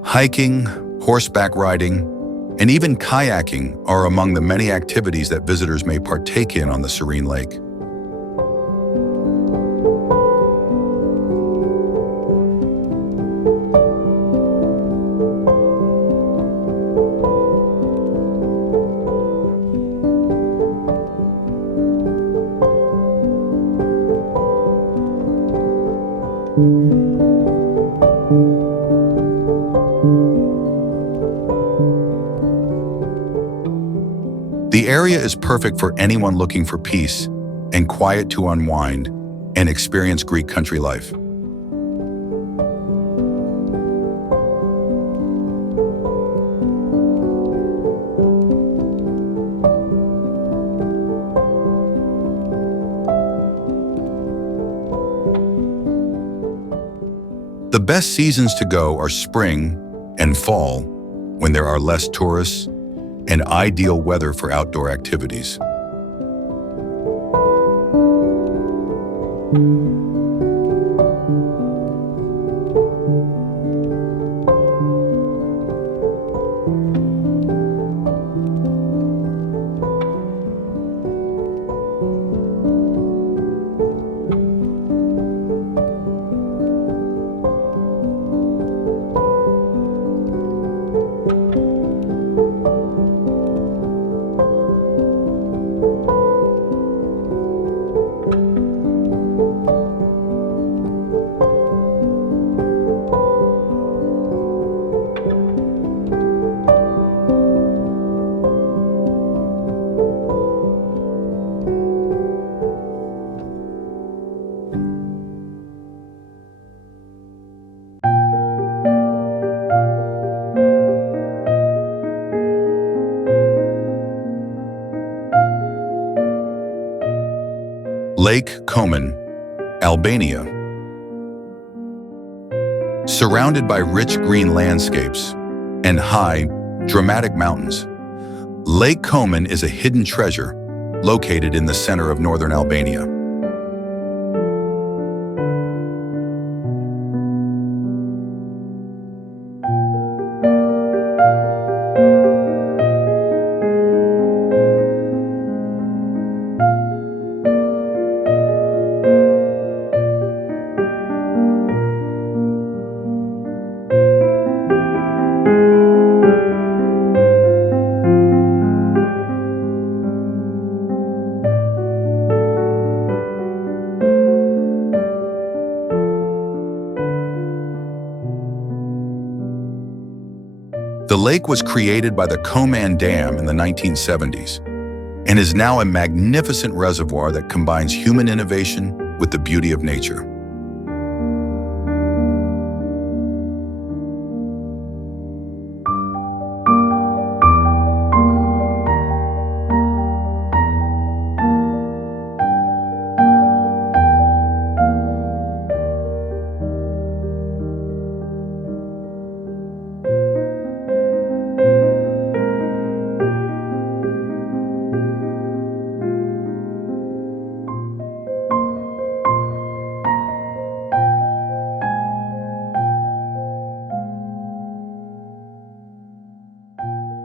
Hiking, horseback riding, and even kayaking are among the many activities that visitors may partake in on the Serene Lake. The area is perfect for anyone looking for peace and quiet to unwind and experience Greek country life. The best seasons to go are spring and fall, when there are less tourists and ideal weather for outdoor activities. Lake Komen, Albania. Surrounded by rich green landscapes and high, dramatic mountains, Lake Komen is a hidden treasure located in the center of northern Albania. The lake was created by the Komen Dam in the 1970s and is now a magnificent reservoir that combines human innovation with the beauty of nature.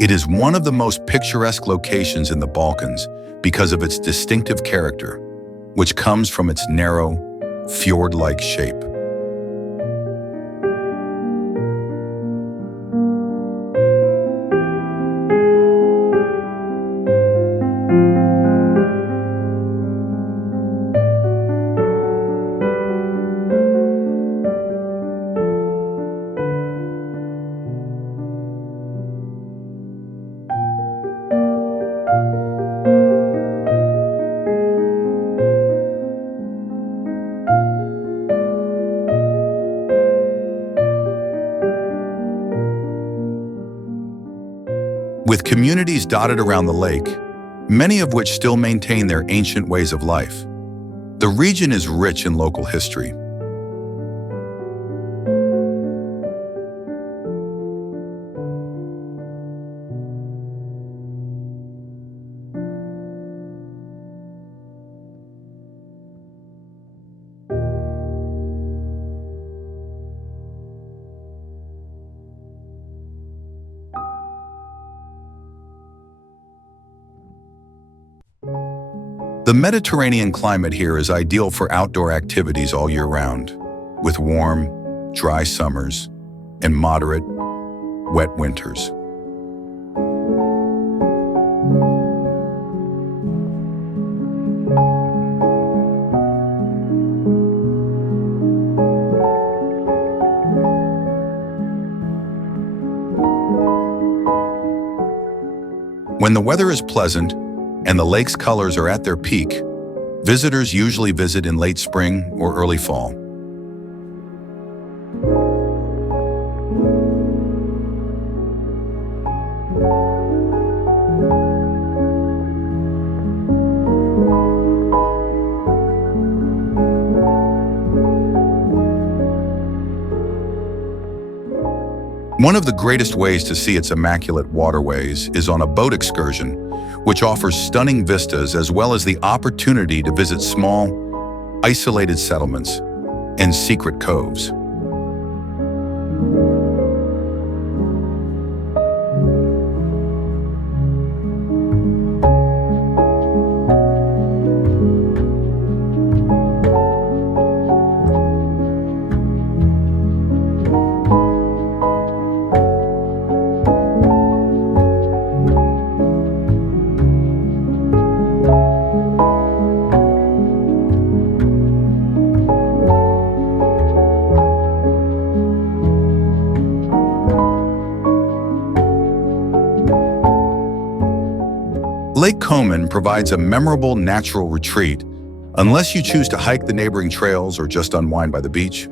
It is one of the most picturesque locations in the Balkans because of its distinctive character, which comes from its narrow, fjord-like shape. With communities dotted around the lake, many of which still maintain their ancient ways of life, the region is rich in local history. The Mediterranean climate here is ideal for outdoor activities all year round, with warm, dry summers and moderate, wet winters. When the weather is pleasant and the lake's colors are at their peak, visitors usually visit in late spring or early fall. One of the greatest ways to see its immaculate waterways is on a boat excursion, which offers stunning vistas as well as the opportunity to visit small, isolated settlements and secret coves. Lake Komen provides a memorable natural retreat, unless you choose to hike the neighboring trails or just unwind by the beach.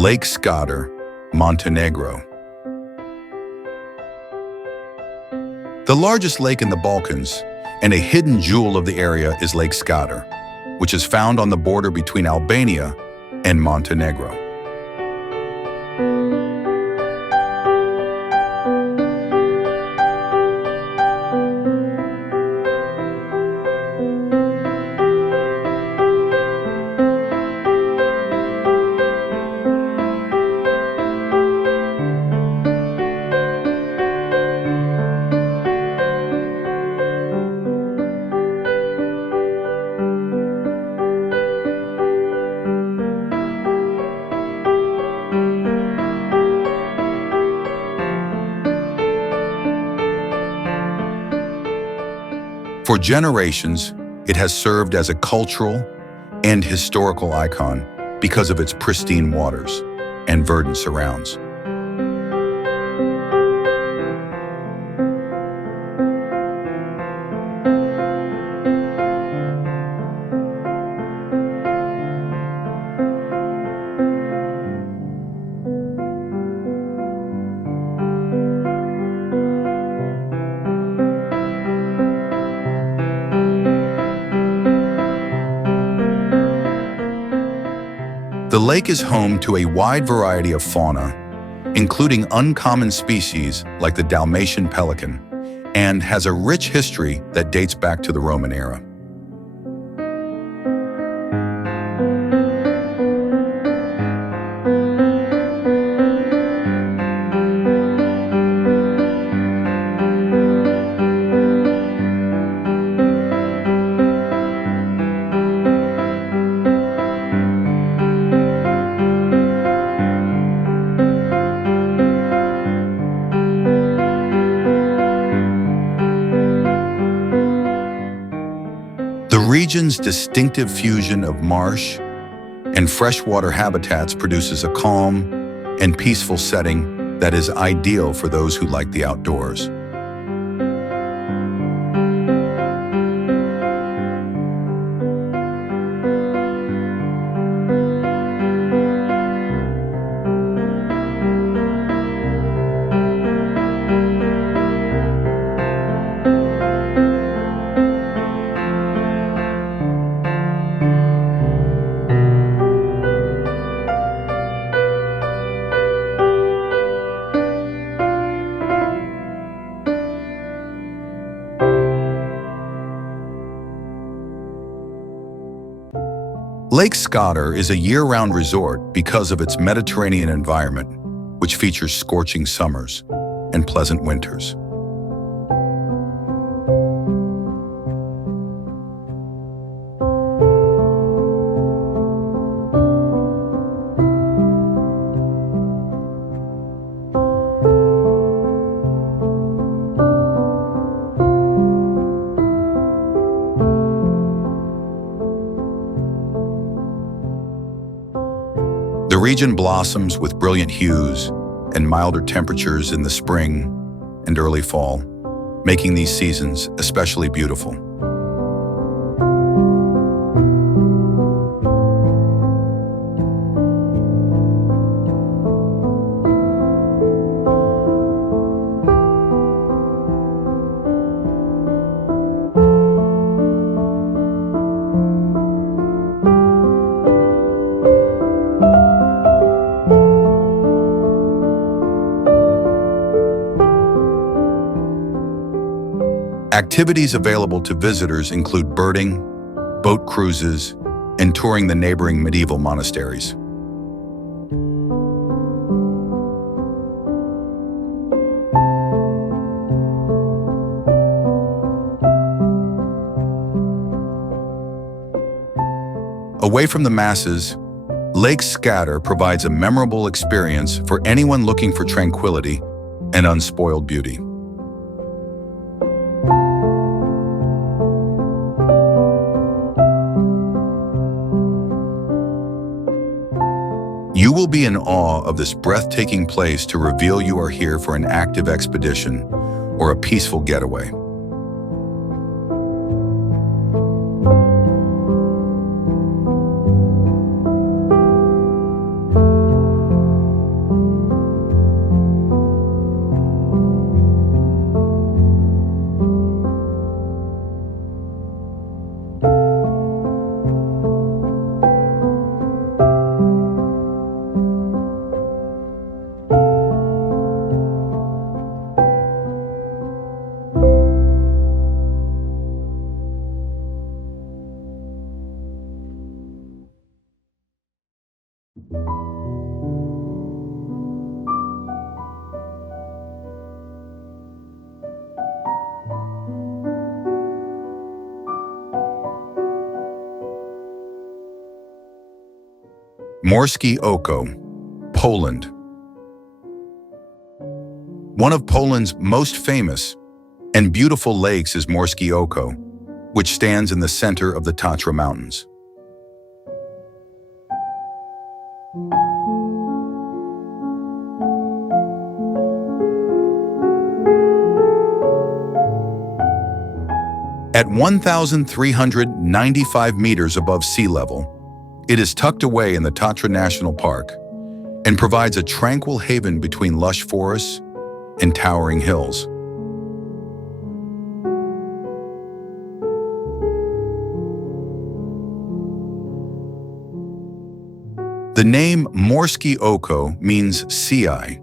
Lake Skadar, Montenegro. The largest lake in the Balkans and a hidden jewel of the area is Lake Skadar, which is found on the border between Albania and Montenegro. For generations, it has served as a cultural and historical icon because of its pristine waters and verdant surrounds. The lake is home to a wide variety of fauna, including uncommon species like the Dalmatian pelican, and has a rich history that dates back to the Roman era. The region's distinctive fusion of marsh and freshwater habitats produces a calm and peaceful setting that is ideal for those who like the outdoors. Lake Skadar is a year-round resort because of its Mediterranean environment, which features scorching summers and pleasant winters. The region blossoms with brilliant hues and milder temperatures in the spring and early fall, making these seasons especially beautiful. Activities available to visitors include birding, boat cruises, and touring the neighboring medieval monasteries. Away from the masses, Lake Skadar provides a memorable experience for anyone looking for tranquility and unspoiled beauty. You will be in awe of this breathtaking place to reveal you are here for an active expedition or a peaceful getaway. Morskie Oko, Poland. One of Poland's most famous and beautiful lakes is Morskie Oko, which stands in the center of the Tatra Mountains. At 1,395 meters above sea level, it is tucked away in the Tatra National Park and provides a tranquil haven between lush forests and towering hills. The name Morskie Oko means sea eye,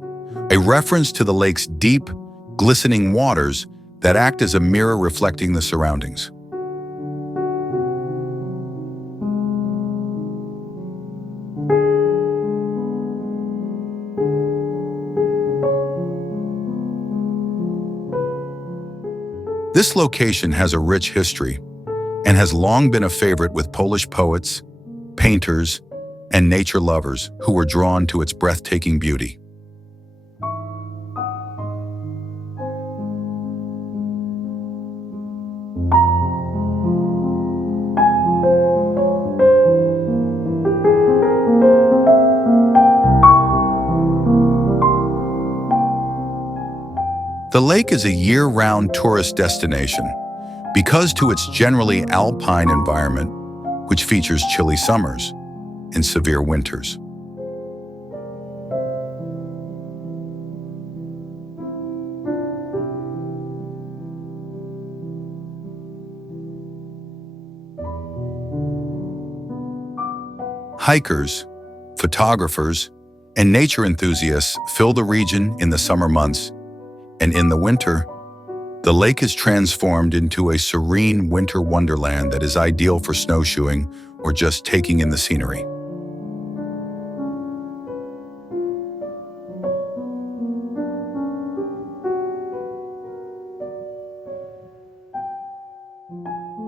a reference to the lake's deep, glistening waters that act as a mirror reflecting the surroundings. This location has a rich history and has long been a favorite with Polish poets, painters, and nature lovers who were drawn to its breathtaking beauty. The lake is a year-round tourist destination because to its generally alpine environment, which features chilly summers and severe winters. Hikers, photographers, and nature enthusiasts fill the region in the summer months, and in the winter, the lake is transformed into a serene winter wonderland that is ideal for snowshoeing or just taking in the scenery.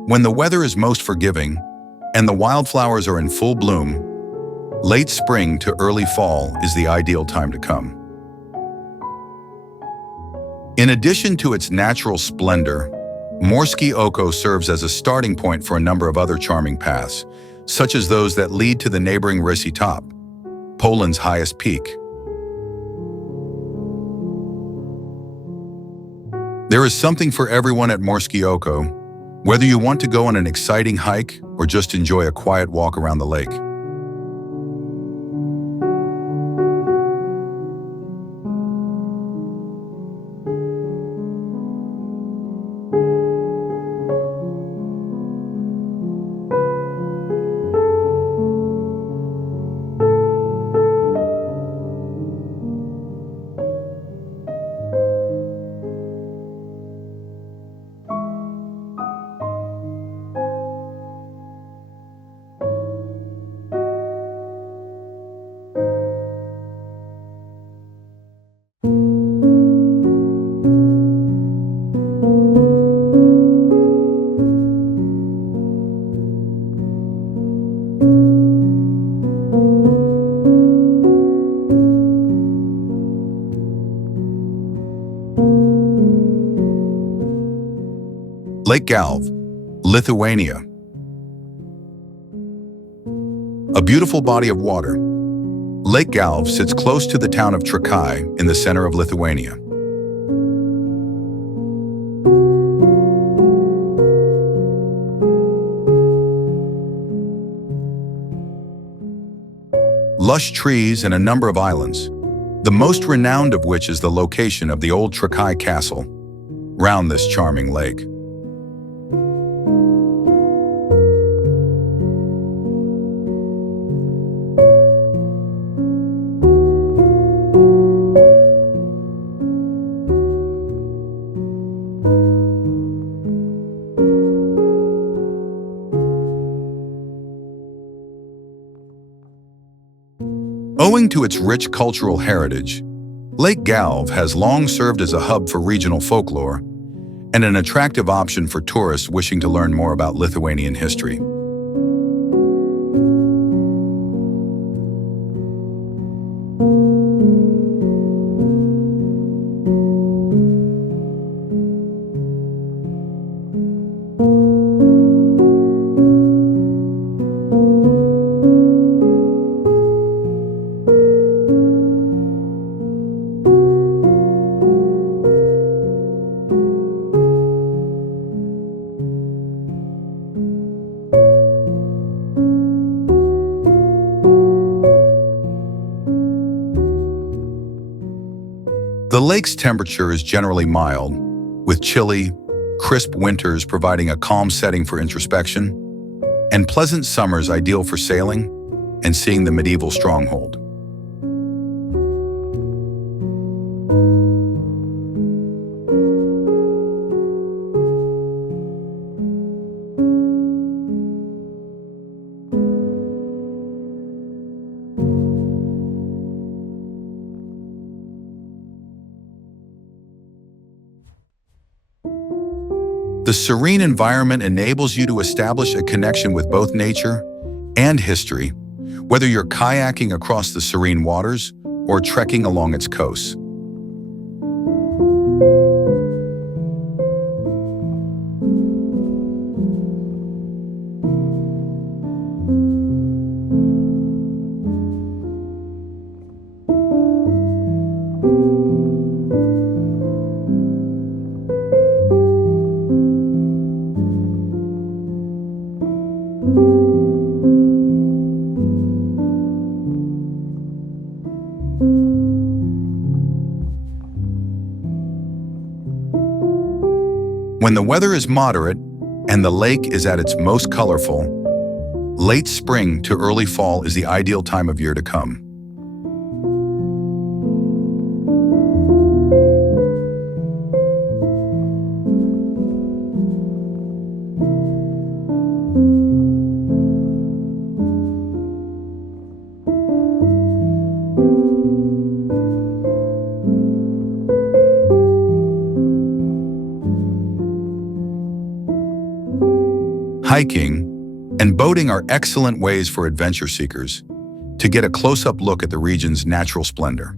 When the weather is most forgiving and the wildflowers are in full bloom, late spring to early fall is the ideal time to come. In addition to its natural splendor, Morskie Oko serves as a starting point for a number of other charming paths, such as those that lead to the neighboring Rysy Top, Poland's highest peak. There is something for everyone at Morskie Oko, whether you want to go on an exciting hike or just enjoy a quiet walk around the lake. Lake Galv, Lithuania. A beautiful body of water, Lake Galv sits close to the town of Trakai in the center of Lithuania. Lush trees and a number of islands, the most renowned of which is the location of the old Trakai Castle, round this charming lake. Owing to its rich cultural heritage, Lake Galv has long served as a hub for regional folklore and an attractive option for tourists wishing to learn more about Lithuanian history. The lake's temperature is generally mild, with chilly, crisp winters providing a calm setting for introspection, and pleasant summers ideal for sailing and seeing the medieval stronghold. The serene environment enables you to establish a connection with both nature and history, whether you're kayaking across the serene waters or trekking along its coasts. When the weather is moderate and the lake is at its most colorful, late spring to early fall is the ideal time of year to come. Hiking and boating are excellent ways for adventure seekers to get a close-up look at the region's natural splendor.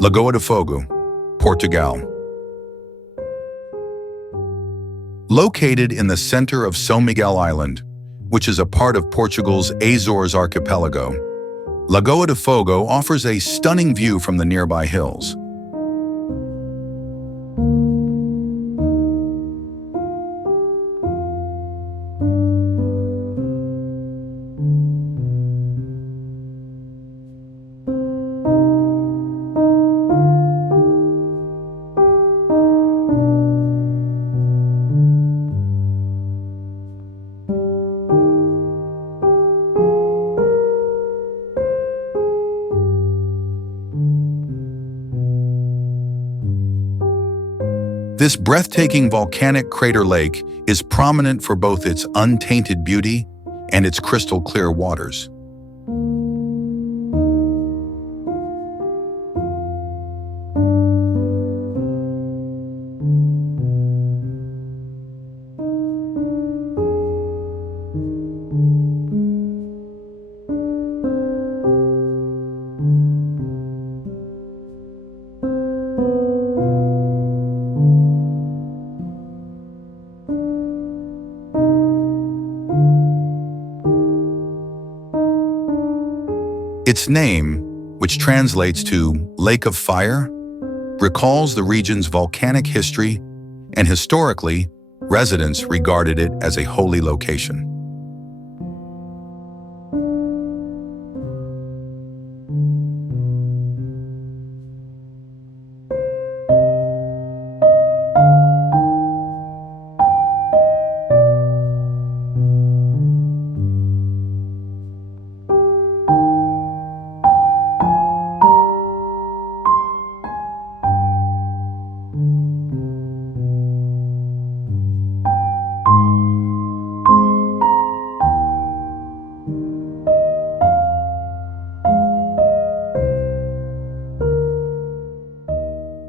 Lagoa de Fogo, Portugal. Located in the center of São Miguel Island, which is a part of Portugal's Azores archipelago, Lagoa de Fogo offers a stunning view from the nearby hills. This breathtaking volcanic crater lake is prominent for both its untainted beauty and its crystal clear waters. Its name, which translates to Lake of Fire, recalls the region's volcanic history, and historically, residents regarded it as a holy location.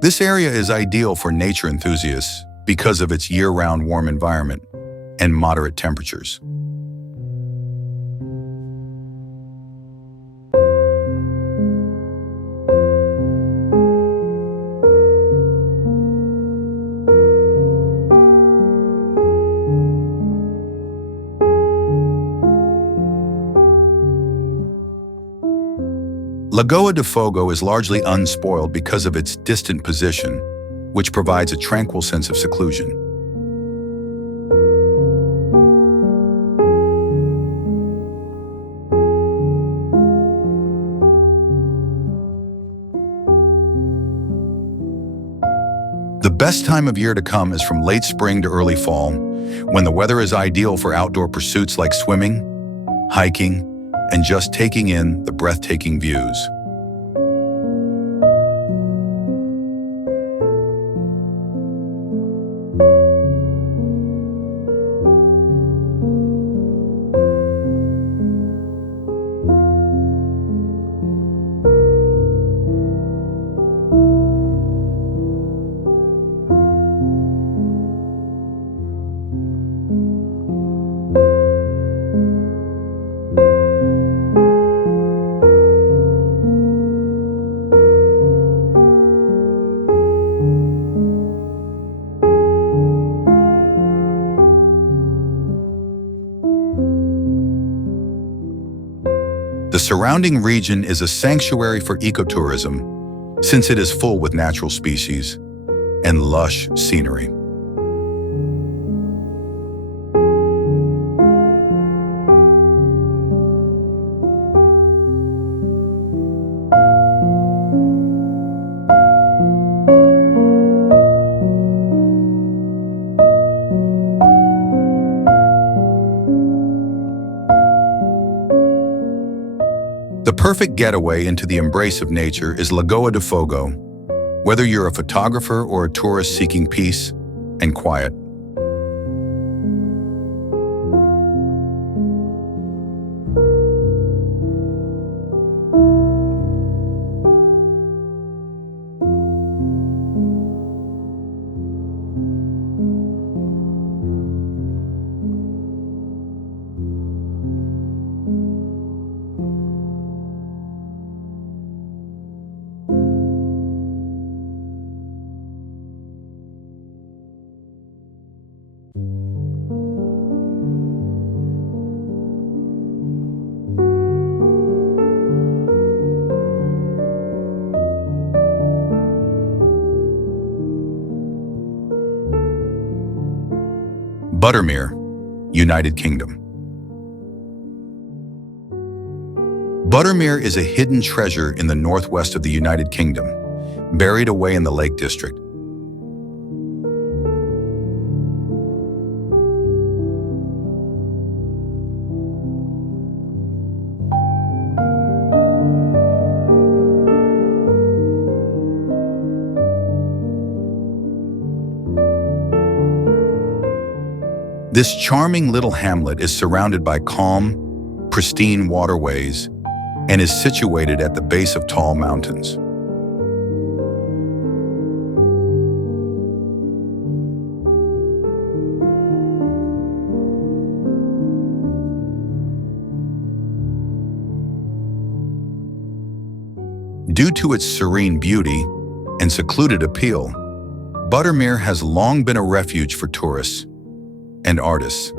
This area is ideal for nature enthusiasts because of its year-round warm environment and moderate temperatures. Lagoa de Fogo is largely unspoiled because of its distant position, which provides a tranquil sense of seclusion. The best time of year to come is from late spring to early fall, when the weather is ideal for outdoor pursuits like swimming, hiking, and just taking in the breathtaking views. The surrounding region is a sanctuary for ecotourism, since it is full with natural species and lush scenery. The perfect getaway into the embrace of nature is Lagoa de Fogo, whether you're a photographer or a tourist seeking peace and quiet. Buttermere, United Kingdom. Buttermere is a hidden treasure in the northwest of the United Kingdom, buried away in the Lake District. This charming little hamlet is surrounded by calm, pristine waterways and is situated at the base of tall mountains. Due to its serene beauty and secluded appeal, Buttermere has long been a refuge for tourists and artists.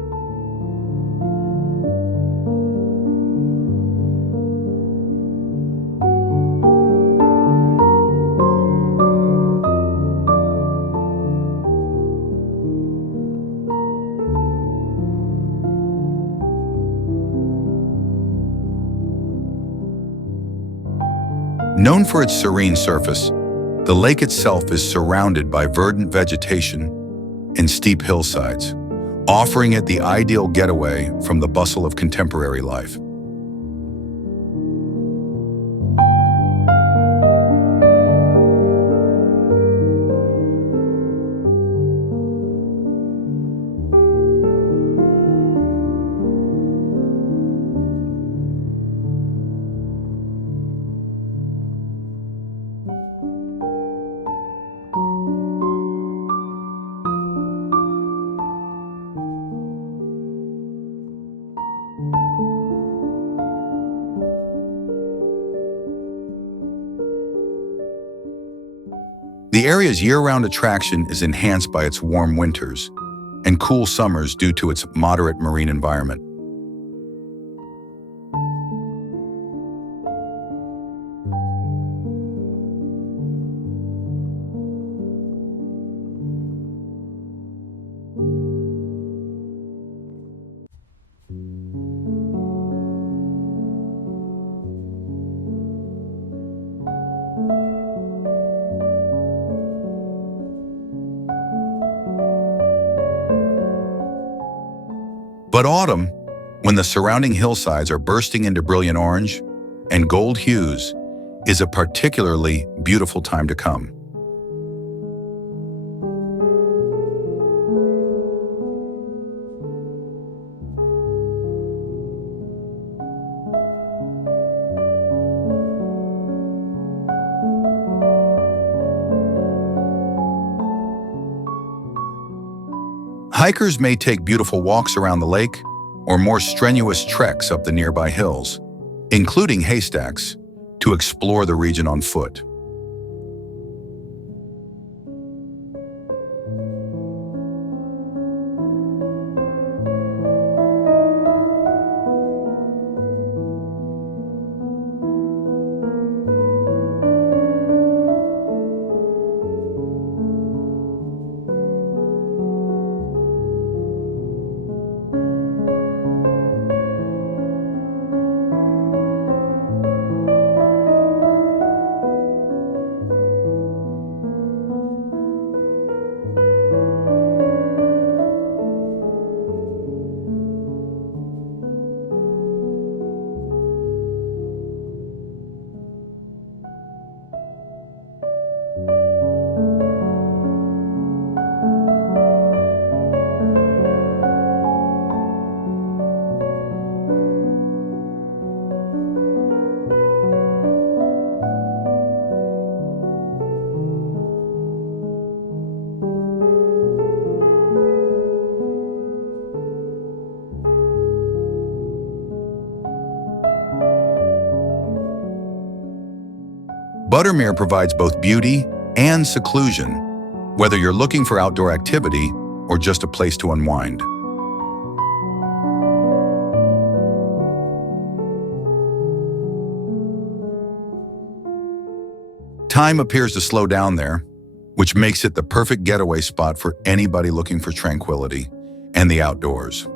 Known for its serene surface, the lake itself is surrounded by verdant vegetation and steep hillsides, offering it the ideal getaway from the bustle of contemporary life. The area's year-round attraction is enhanced by its warm winters and cool summers due to its moderate marine environment. But autumn, when the surrounding hillsides are bursting into brilliant orange and gold hues, is a particularly beautiful time to come. Hikers may take beautiful walks around the lake or more strenuous treks up the nearby hills, including haystacks, to explore the region on foot. Buttermere provides both beauty and seclusion, whether you're looking for outdoor activity or just a place to unwind. Time appears to slow down there, which makes it the perfect getaway spot for anybody looking for tranquility and the outdoors.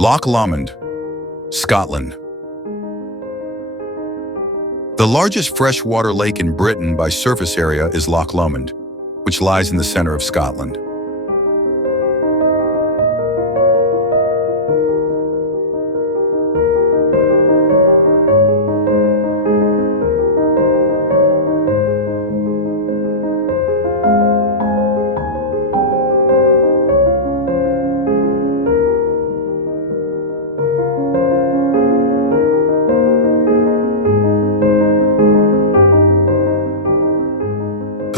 Loch Lomond, Scotland. The largest freshwater lake in Britain by surface area is Loch Lomond, which lies in the center of Scotland.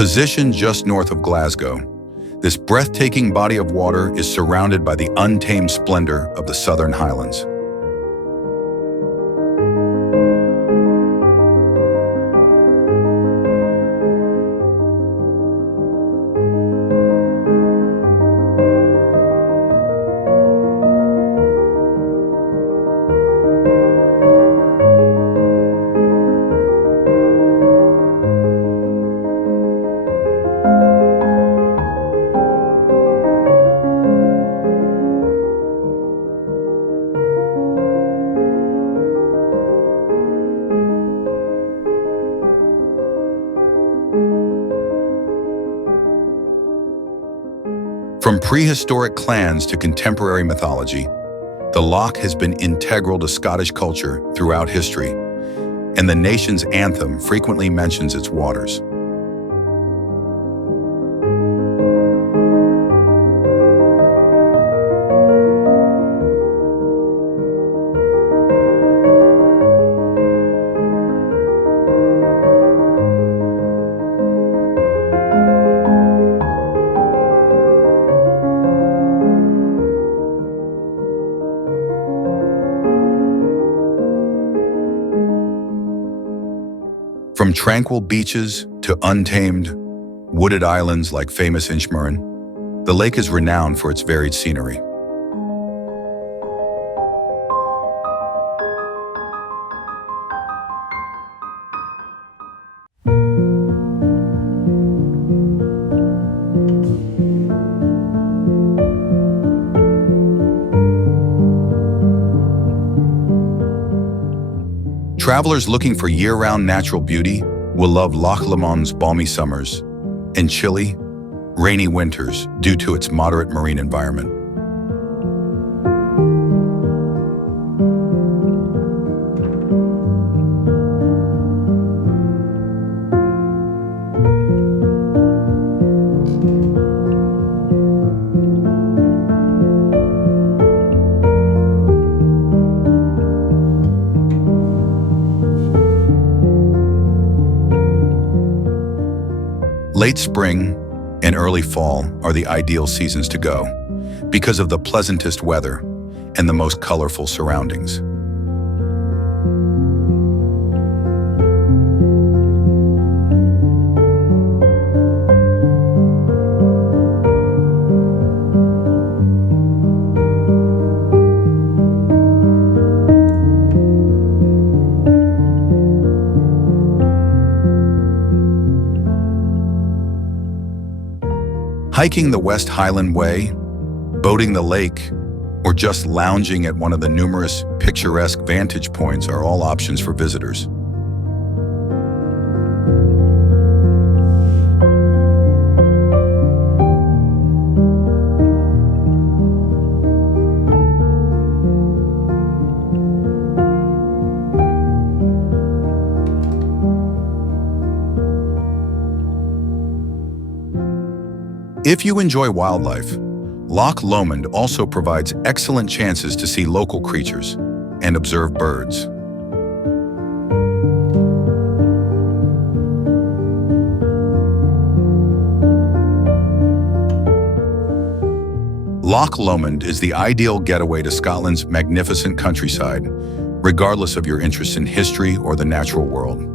Positioned just north of Glasgow, this breathtaking body of water is surrounded by the untamed splendor of the Southern Highlands. From prehistoric clans to contemporary mythology, the loch has been integral to Scottish culture throughout history, and the nation's anthem frequently mentions its waters. From tranquil beaches to untamed, wooded islands like famous Inchmurrin, the lake is renowned for its varied scenery. Travelers looking for year-round natural beauty will love Loch Lomond's balmy summers and chilly, rainy winters due to its moderate marine environment. Late spring and early fall are the ideal seasons to go because of the pleasantest weather and the most colorful surroundings. Hiking the West Highland Way, boating the lake, or just lounging at one of the numerous picturesque vantage points are all options for visitors. If you enjoy wildlife, Loch Lomond also provides excellent chances to see local creatures and observe birds. Loch Lomond is the ideal getaway to Scotland's magnificent countryside, regardless of your interest in history or the natural world.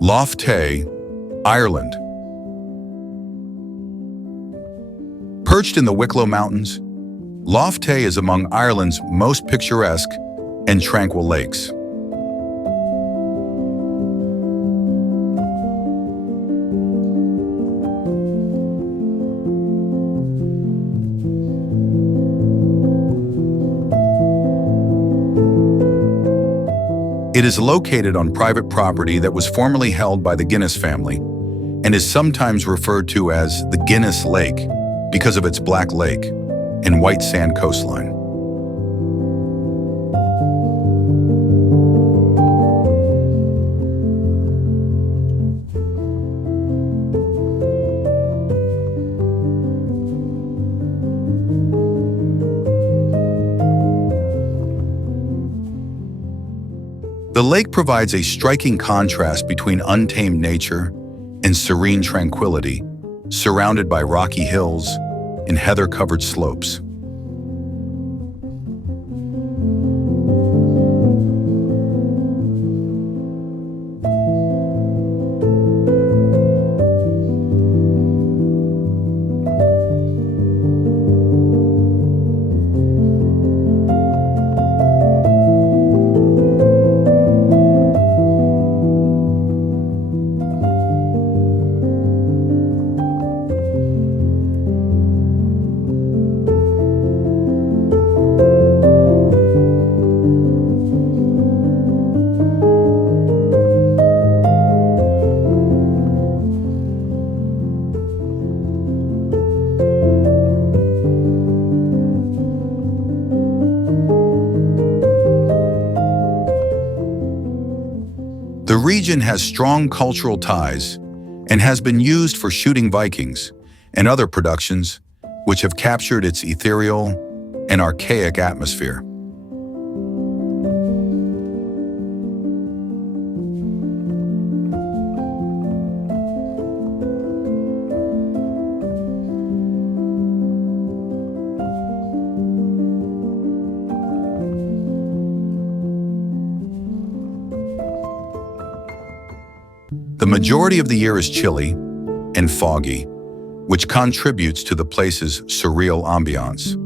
Lough Tay, Ireland. Perched in the Wicklow Mountains, Lough Tay is among Ireland's most picturesque and tranquil lakes. It is located on private property that was formerly held by the Guinness family and is sometimes referred to as the Guinness Lake because of its black lake and white sand coastline. The lake provides a striking contrast between untamed nature and serene tranquility, surrounded by rocky hills and heather-covered slopes. The region has strong cultural ties and has been used for shooting Vikings and other productions which have captured its ethereal and archaic atmosphere. The majority of the year is chilly and foggy, which contributes to the place's surreal ambiance,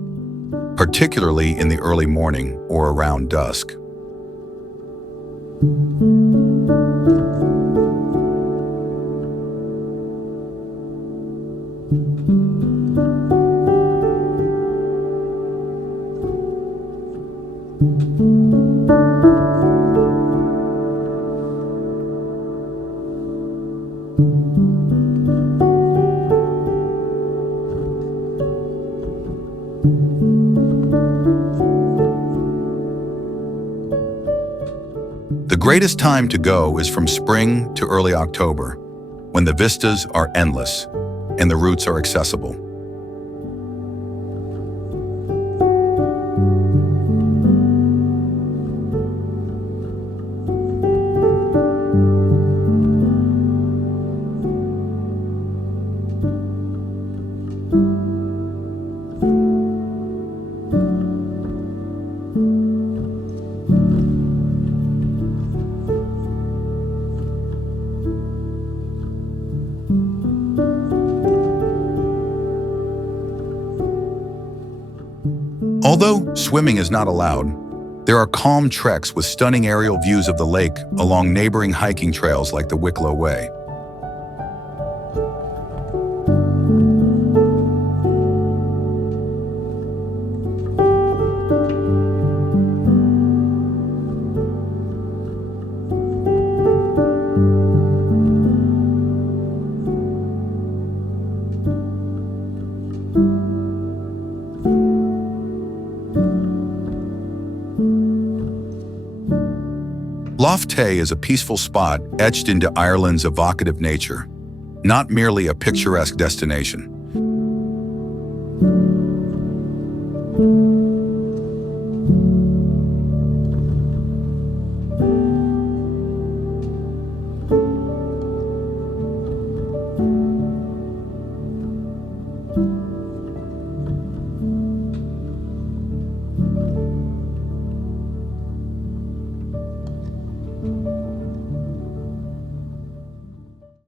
particularly in the early morning or around dusk. The greatest time to go is from spring to early October, when the vistas are endless and the routes are accessible. Although swimming is not allowed, there are calm treks with stunning aerial views of the lake along neighboring hiking trails like the Wicklow Way. Lough Tay is a peaceful spot etched into Ireland's evocative nature, not merely a picturesque destination.